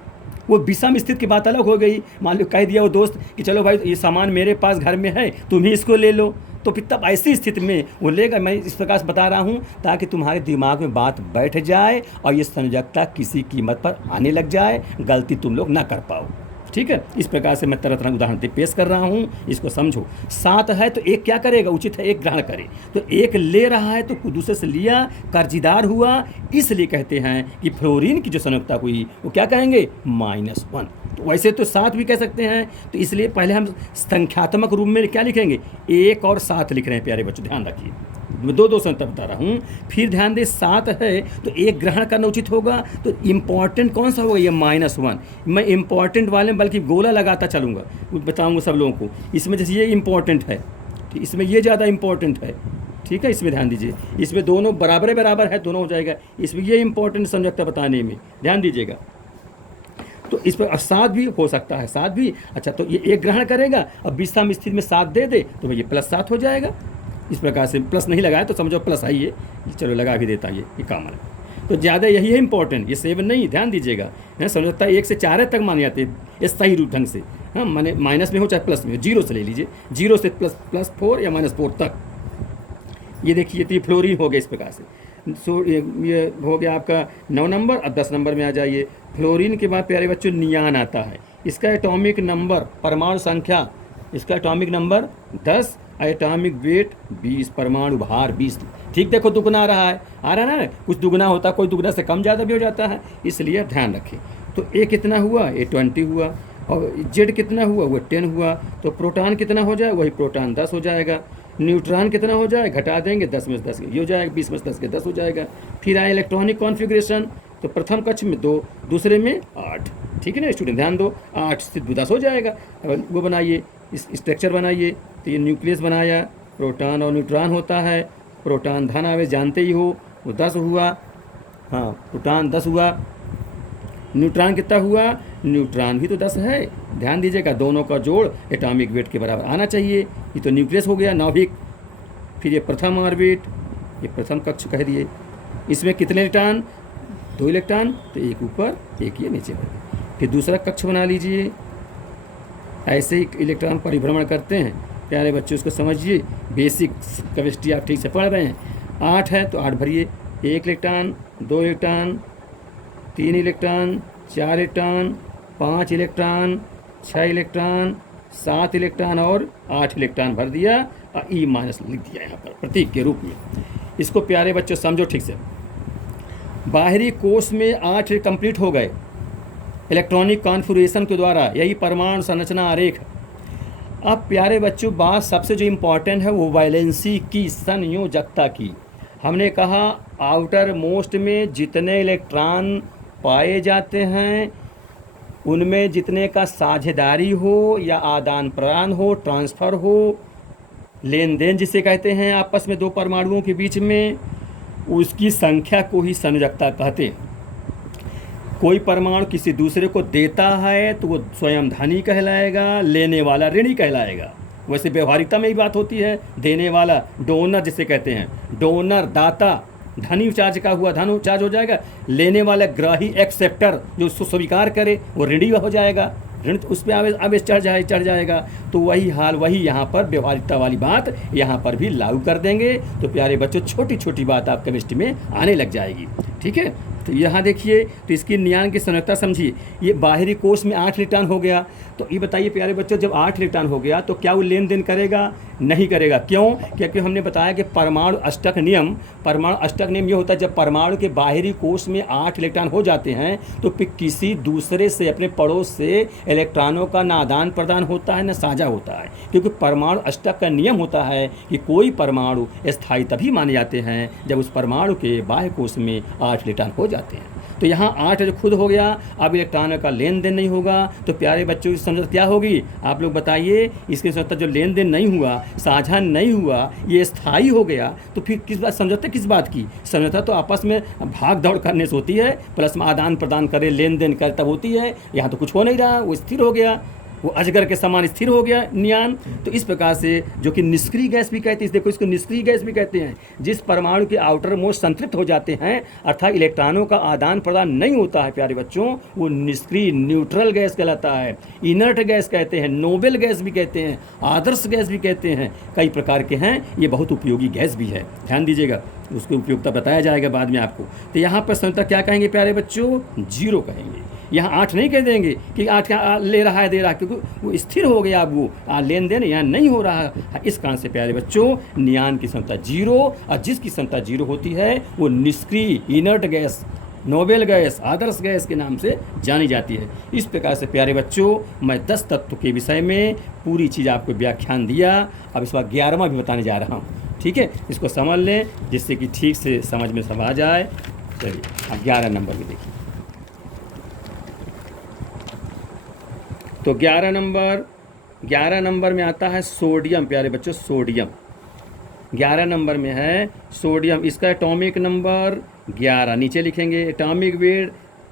वो विषम स्थिति की बात अलग हो गई, मान लो कह दिया वो दोस्त कि चलो भाई ये सामान मेरे पास घर में है, तुम ही इसको ले लो, तो फिर तब ऐसी स्थिति में वो लेगा। मैं इस प्रकार से बता रहा हूँ ताकि तुम्हारे दिमाग में बात बैठ जाए और ये संयोजकता किसी कीमत पर आने लग जाए, गलती तुम लोग ना कर पाओ। ठीक है, इस प्रकार से मैं तरह तरह उदाहरण पेश कर रहा हूँ, इसको समझो। 7 है तो 1 क्या करेगा, उचित है 1 ग्रहण करे, तो 1 ले रहा है तो दूसरे से लिया, कर्जदार हुआ, इसलिए कहते हैं कि फ्लोरीन की जो संयोजकता हुई वो क्या कहेंगे, -1। तो वैसे तो 7 भी कह सकते हैं, तो इसलिए पहले हम संख्यात्मक रूप में क्या लिखेंगे, 1 और 7 लिख रहे हैं प्यारे बच्चों, ध्यान रखिए, मैं दो संख्या बता रहा हूँ। फिर ध्यान दे 7 है तो 1 ग्रहण करना उचित होगा, तो इम्पॉर्टेंट कौन सा होगा, ये -1। मैं इम्पॉर्टेंट वाले में बल्कि गोला लगाता चलूँगा, बताऊँगा सब लोगों को। इसमें जैसे ये इम्पॉर्टेंट है, ठीक, इसमें ये ज़्यादा इम्पॉर्टेंट है, ठीक है, इसमें ध्यान दीजिए, इसमें दोनों बराबर बराबर है, दोनों हो जाएगा, इसमें ये इम्पॉर्टेंट संयोजकता बताने में ध्यान दीजिएगा। तो इस पर 7 भी हो सकता है, 7 भी अच्छा, तो ये 1 ग्रहण करेगा, अब विषम स्थिति में 7 दे दे तो ये +7 हो जाएगा। इस प्रकार से प्लस नहीं लगाया तो समझो प्लस आई है, चलो लगा भी देता ये काम है। तो ज़्यादा यही है इंपॉर्टेंट, ये 7 नहीं, ध्यान दीजिएगा, है समझौता 1 से 4 तक मान जाते हैं, ये सही रूप ढंग से, हाँ, माने माइनस में हो चाहे प्लस में हो, 0 से ले लीजिए, 0 से +4 या -4 तक। ये देखिए तो ये फ्लोरीन हो गया इस प्रकार से। सो ये हो गया आपका 9 नंबर। अब 10 नंबर में आ जाइए। फ्लोरीन के बाद प्यारे बच्चों नियान आता है, इसका एटॉमिक नंबर, परमाणु संख्या, इसका एटॉमिक नंबर 10, एटॉमिक वेट 20, परमाणु भार 20। ठीक, देखो दुगना आ रहा है, ना, कुछ दुगना होता है, कोई दुगना से कम ज़्यादा भी हो जाता है, इसलिए ध्यान रखें। तो ए कितना हुआ, ए 20 हुआ, और जेड कितना हुआ, वो 10 हुआ। तो प्रोटॉन कितना हो जाए, वही प्रोटॉन 10 हो जाएगा। न्यूट्रॉन कितना हो जाए, घटा देंगे, 10 में से 10 ये हो जाएगा, 20 में से 10 के 10 हो जाएगा। फिर आए इलेक्ट्रॉनिक कॉन्फ़िगरेशन, तो प्रथम कक्ष में 2, दूसरे में 8, ठीक है ना स्टूडेंट, ध्यान दो, 8 से 10 हो जाएगा। अब वो बनाइए, इस स्ट्रक्चर बनाइए, तो ये न्यूक्लियस बनाया, प्रोटॉन और न्यूट्रॉन होता है, प्रोटॉन धन आवेश जानते ही हो, वो 10 हुआ, हाँ प्रोटॉन 10 हुआ, न्यूट्रॉन कितना हुआ, न्यूट्रॉन भी तो 10 है, ध्यान दीजिएगा, दोनों का जोड़ एटॉमिक वेट के बराबर आना चाहिए। ये तो न्यूक्लियस हो गया, नाभिक। फिर ये प्रथम ऑर्बिट, ये प्रथम कक्ष कह दिए, इसमें कितने इलेक्ट्रॉन, 2 इलेक्ट्रॉन, तो एक ऊपर एक ये नीचे बढ़। फिर दूसरा कक्ष बना लीजिए, ऐसे ही इलेक्ट्रॉन परिभ्रमण करते हैं प्यारे बच्चों, उसको समझिए, बेसिक केमिस्ट्री आप ठीक से पढ़ रहे हैं। 8 है तो 8 भरिए, 1 electron, 2 electron, 3 electron, 4 electron, 5 electron, 6 electron, 7 electron और 8 इलेक्ट्रॉन भर दिया और ई माइनस लिख दिया यहाँ पर प्रतीक के रूप में। इसको प्यारे बच्चों समझो ठीक से। बाहरी कोश में 8 कंप्लीट हो गए इलेक्ट्रॉनिक कॉन्फ़िगरेशन के द्वारा, यही परमाणु संरचना आरेख। अब प्यारे बच्चों बात सबसे जो इम्पोर्टेंट है वो वैलेंसी की, संयोजकता की। हमने कहा आउटर मोस्ट में जितने इलेक्ट्रॉन पाए जाते हैं उनमें जितने का साझेदारी हो या आदान प्रदान हो, ट्रांसफ़र हो, लेन देन जिसे कहते हैं आपस में 2 परमाणुओं के बीच में, उसकी संख्या को ही संयोजकता कहते हैं। कोई परमाणु किसी दूसरे को देता है तो वो स्वयं धनी कहलाएगा, लेने वाला ऋणी कहलाएगा। वैसे व्यवहारिकता में ही बात होती है, देने वाला डोनर जिसे कहते हैं, डोनर दाता, धनी चार्ज का हुआ, धन चार्ज हो जाएगा, लेने वाला ग्राही एक्सेप्टर जो उसको स्वीकार करे वो ऋणी हो जाएगा, ऋण उस पर आवेश चढ़ जाएगा। तो वही हाल, वही यहाँ पर व्यवहारिकता वाली बात यहाँ पर भी लागू कर देंगे। तो प्यारे बच्चों, छोटी छोटी बात आप केमिस्ट्री में आने लग जाएगी। ठीक है, तो यहाँ देखिए, तो इसकी नियन की संरचना समझिए। ये बाहरी कोश में 8 इलेक्ट्रॉन हो गया, तो ये बताइए प्यारे बच्चों, जब 8 इलेक्ट्रॉन हो गया तो क्या वो लेन देन करेगा? नहीं करेगा। क्यों? क्योंकि हमने बताया कि परमाणु अष्टक नियम ये होता है, जब परमाणु के बाहरी कोश में 8 इलेक्ट्रॉन हो जाते हैं तो फिर किसी दूसरे से, अपने पड़ोस से इलेक्ट्रॉनों का ना आदान प्रदान होता है, न साझा होता है। क्योंकि परमाणु अष्टक का नियम होता है कि कोई परमाणु स्थायी तभी माने जाते हैं जब उस परमाणु के बाह्य कोश में 8 इलेक्ट्रॉन हो जाते हैं। तो यहाँ 8 जो खुद हो गया, अब इलेक्ट्रॉनों का लेन देन नहीं होगा। तो प्यारे बच्चों की समझ क्या होगी? आप लोग बताइए। इसके समझौता जो लेन देन नहीं हुआ, साझा नहीं हुआ, ये स्थायी हो गया, तो फिर किस बात समझौता, किस बात की समझौता? तो आपस में भाग दौड़ करने से होती है, प्लस में आदान प्रदान करे, लेन देन करे, तब होती है। यहाँ तो कुछ हो नहीं रहा, वो स्थिर हो गया, वो अजगर के समान स्थिर हो गया नियन। तो इस प्रकार से, जो कि निष्क्रिय गैस भी कहते हैं, देखो इसको निष्क्रिय गैस भी कहते हैं, जिस परमाणु के आउटर मोस्ट संतृप्त हो जाते हैं, अर्थात इलेक्ट्रॉनों का आदान प्रदान नहीं होता है प्यारे बच्चों, वो निष्क्रिय न्यूट्रल गैस कहलाता है। इनर्ट गैस कहते हैं, नोबेल गैस भी कहते हैं, आदर्श गैस भी कहते हैं, कई प्रकार के हैं। ये बहुत उपयोगी गैस भी है, ध्यान दीजिएगा, उसकी उपयोगिता बताया जाएगा बाद में आपको। तो यहाँ पर संयुक्ता क्या कहेंगे प्यारे बच्चों? 0 कहेंगे। यहाँ 8 नहीं कह देंगे कि 8 ले रहा है, दे रहा है, क्योंकि वो स्थिर हो गया। अब वो लेन देन यहाँ नहीं हो रहा है। इस कारण से प्यारे बच्चों, नियन की संख्या 0, और जिसकी संख्या 0 होती है वो निष्क्रिय, इनर्ट गैस, नोबेल गैस, आदर्श गैस के नाम से जानी जाती है। इस प्रकार से प्यारे बच्चों, मैं 10 तत्व के विषय में पूरी चीज़ आपको व्याख्यान दिया। अब इस बार 11वां भी बताने जा रहा हूँ। ठीक है, इसको समझ लें जिससे कि ठीक से समझ में सब आ जाए। चलिए अब 11 नंबर में देखिए। तो 11 नंबर में आता है सोडियम। प्यारे बच्चों, सोडियम 11 नंबर में है सोडियम। इसका एटॉमिक नंबर 11 नीचे लिखेंगे। एटॉमिक वेट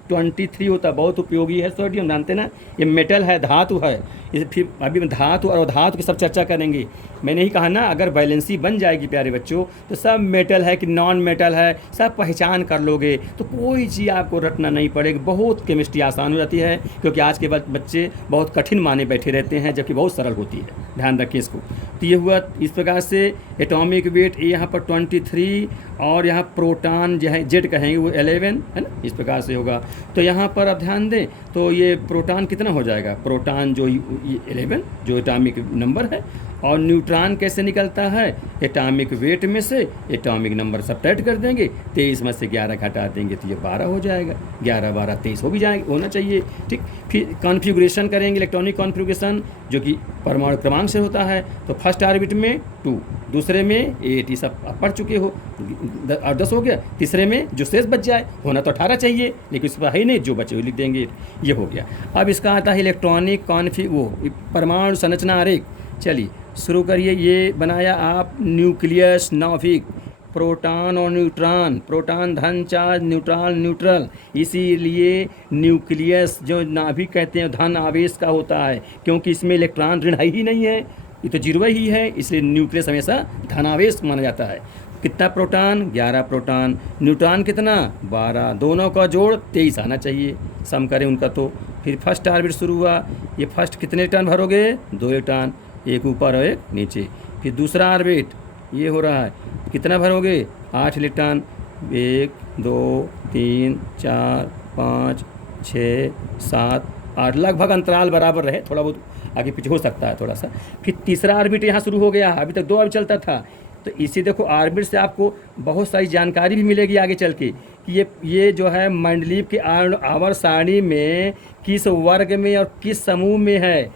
23 होता है। बहुत उपयोगी है सोडियम, जानते ना, ये मेटल है, धातु है। इसे फिर अभी धातु और अधातु की सब चर्चा करेंगे। मैंने ही कहा ना, अगर वैलेंसी बन जाएगी प्यारे बच्चों, तो सब मेटल है कि नॉन मेटल है सब पहचान कर लोगे, तो कोई चीज़ आपको रटना नहीं पड़ेगी। बहुत केमिस्ट्री आसान हो जाती है, क्योंकि आज के बच्चे बहुत कठिन माने बैठे रहते हैं, जबकि बहुत सरल होती है। ध्यान रखिए इसको। तो ये हुआ इस प्रकार से। एटॉमिक वेट यहाँ पर 23, और यहाँ प्रोटॉन जो है जेड कहेंगे वो 11 है ना, इस प्रकार से होगा। तो यहाँ पर अब ध्यान दें, तो ये प्रोटॉन कितना हो जाएगा? प्रोटॉन जो ये 11 जो एटॉमिक नंबर है। और न्यूट्रॉन कैसे निकलता है? एटॉमिक वेट में से एटॉमिक नंबर सब्ट्रैक्ट कर देंगे, 23 में से 11 घटा देंगे तो ये 12 हो जाएगा। 11 12 23 हो भी जाएगा, होना चाहिए। ठीक, फिर कॉन्फ़िगरेशन करेंगे, इलेक्ट्रॉनिक कॉन्फ़िगरेशन, जो कि परमाणु क्रमांक से होता है। तो फर्स्ट ऑर्बिट में 2, दूसरे में 8, ये सब आप पढ़ चुके हो, और 10 हो गया। तीसरे में जो शेष बच जाए, होना तो 18 चाहिए, लेकिन इस पर है ही नहीं, जो बचे हुए लिख देंगे, ये हो गया। अब इसका आता है इलेक्ट्रॉनिक परमाणु संरचना आरेख। चलिए शुरू करिए। ये बनाया आप न्यूक्लियस, नाभिक, प्रोटॉन और न्यूट्रॉन, प्रोटॉन धन चार्ज, न्यूट्रॉन न्यूट्रल। इसीलिए न्यूक्लियस जो नाभिक कहते हैं धन आवेश का होता है, क्योंकि इसमें इलेक्ट्रॉन ऋण है ही नहीं है, ये तो 0 ही है, इसलिए न्यूक्लियस हमेशा धनावेश माना जाता है। कितना प्रोटॉन? 11 प्रोटॉन। न्यूट्रॉन कितना? 12। दोनों का जोड़ 23 आना चाहिए, सम करें उनका। तो फिर फर्स्ट ऑर्बिट शुरू हुआ। ये फर्स्ट कितने इलेक्ट्रॉन भरोगे? 2 इलेक्ट्रॉन, एक ऊपर और एक नीचे। फिर दूसरा ऑर्बिट ये हो रहा है, कितना भरोगे? 8 इलेक्ट्रॉन, 1 2 3 4 5 6 7 8, लगभग अंतराल बराबर रहे, थोड़ा बहुत आगे पीछे हो सकता है थोड़ा सा। फिर तीसरा ऑर्बिट यहाँ शुरू हो गया। अभी तक 2 ऑर्बिट चलता था। तो इसी देखो, ऑर्बिट से आपको बहुत सारी जानकारी भी मिलेगी आगे चल के, कि ये जो है मंडलीय के आवर्त सारणी में किस वर्ग में और किस समूह में है,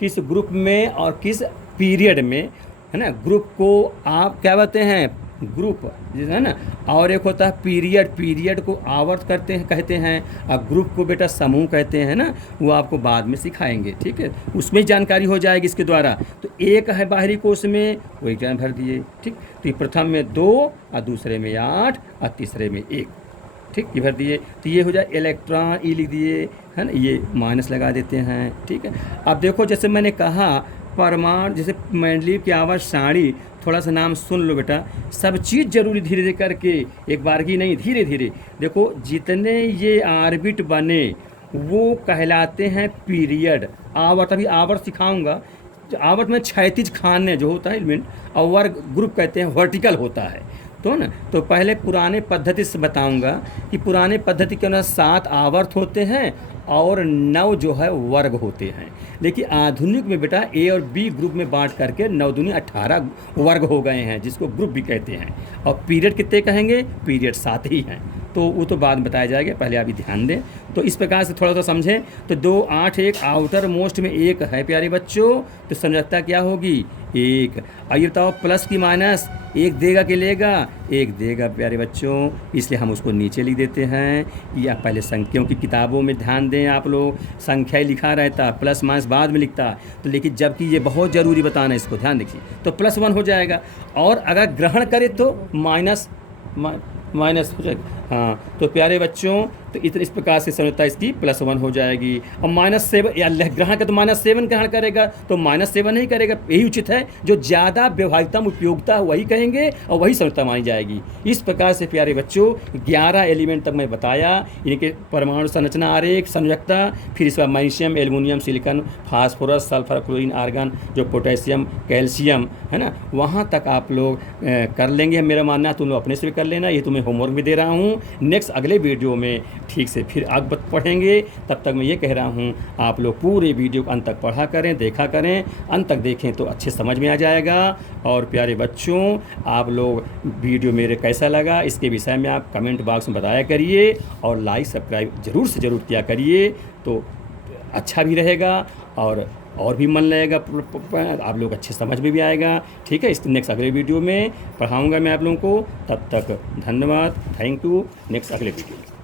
किस ग्रुप में और किस पीरियड में, है ना। ग्रुप को आप क्या कहते हैं? ग्रुप, है ना। और एक होता है पीरियड, पीरियड को आवर्त कहते हैं, और ग्रुप को बेटा समूह कहते हैं ना। वो आपको बाद में सिखाएंगे, ठीक है, उसमें जानकारी हो जाएगी इसके द्वारा। तो एक है बाहरी कोश में, वही इलेक्ट्रॉन भर दिए, ठीक। तो प्रथम में 2 और दूसरे में 8 और तीसरे में 1, ठीक, ये भर दिए। तो ये हो जाए इलेक्ट्रॉन, ई लिख दिए, है ना, ये माइनस लगा देते हैं, ठीक है। अब देखो, जैसे मैंने कहा परमाणु, जैसे मंडलीय की आवर्त सारणी थोड़ा सा नाम सुन लो बेटा, सब चीज़ जरूरी धीरे धीरे करके, एक बार ही नहीं, धीरे धीरे। देखो जितने ये आर्बिट बने वो कहलाते हैं पीरियड। आवर्त, अभी आवर्त सिखाऊंगा। आवर्त में क्षैतिज खाने जो होता है एलिमेंट, और वर्ग ग्रुप कहते हैं वर्टिकल होता है। तो ना, तो पहले पुराने पद्धति से बताऊंगा कि पुराने पद्धति के अनुसार 7 आवर्त होते हैं और 9 जो है वर्ग होते हैं। लेकिन आधुनिक में बेटा ए और बी ग्रुप में बांट करके 9 दूनी 18 वर्ग हो गए हैं, जिसको ग्रुप भी कहते हैं। और पीरियड कितने कहेंगे? पीरियड 7 ही हैं। तो वो तो बाद में बताया जाएगा, पहले आप ध्यान दें। तो इस प्रकार से थोड़ा सा समझें। तो 2, 8, 1 आउटर मोस्ट में 1 है प्यारे बच्चों, तो संरचना क्या होगी? 1। आइए बताओ प्लस की माइनस, 1 देगा कि लेगा? 1 देगा प्यारे बच्चों, इसलिए हम उसको नीचे लिख देते हैं। या पहले संख्याओं की किताबों में ध्यान दें आप लोग, संख्या ही लिखा रहता, प्लस माइनस बाद में लिखता। तो लेकिन जबकि ये बहुत ज़रूरी बताना है, इसको ध्यान देखिए। तो +1 हो जाएगा, और अगर ग्रहण करे तो माइनस हो जाएगा। हाँ, तो प्यारे बच्चों, तो इस प्रकार से संरचना इसकी +1 हो जाएगी। और -7 या ग्रहण का तो -7 ग्रहण करेगा, तो -7 नहीं करेगा, यही उचित है। जो ज़्यादा व्यवहारिकतम उपयोगिता वही कहेंगे और वही संरचना मानी जाएगी। इस प्रकार से प्यारे बच्चों 11 एलिमेंट तक मैं बताया, इनके परमाणु संरचना, आरेख, संयुक्ता, फिर इसका magnesium, aluminium, silicon, phosphorus, sulphur, chlorine, argon, जो पोटेशियम, कैल्शियम है ना, वहाँ तक आप लोग कर लेंगे। मेरा मानना है तुम लोग अपने से भी कर लेना, ये तुम्हें होमवर्क भी दे रहा हूँ। नेक्स्ट अगले वीडियो में ठीक से फिर आगे पढ़ेंगे। तब तक मैं ये कह रहा हूँ, आप लोग पूरे वीडियो को अंत तक पढ़ा करें, देखा करें, अंत तक देखें तो अच्छे समझ में आ जाएगा। और प्यारे बच्चों, आप लोग वीडियो मेरे कैसा लगा इसके विषय में आप कमेंट बॉक्स में बताया करिए, और लाइक सब्सक्राइब ज़रूर से ज़रूर किया करिए, तो अच्छा भी रहेगा और भी मन लगेगा, आप लोग अच्छे समझ में भी आएगा। ठीक है, इस नेक्स्ट अगले वीडियो में पढ़ाऊँगा मैं आप लोगों को। तब तक धन्यवाद, थैंक यू। नेक्स्ट अगले वीडियो।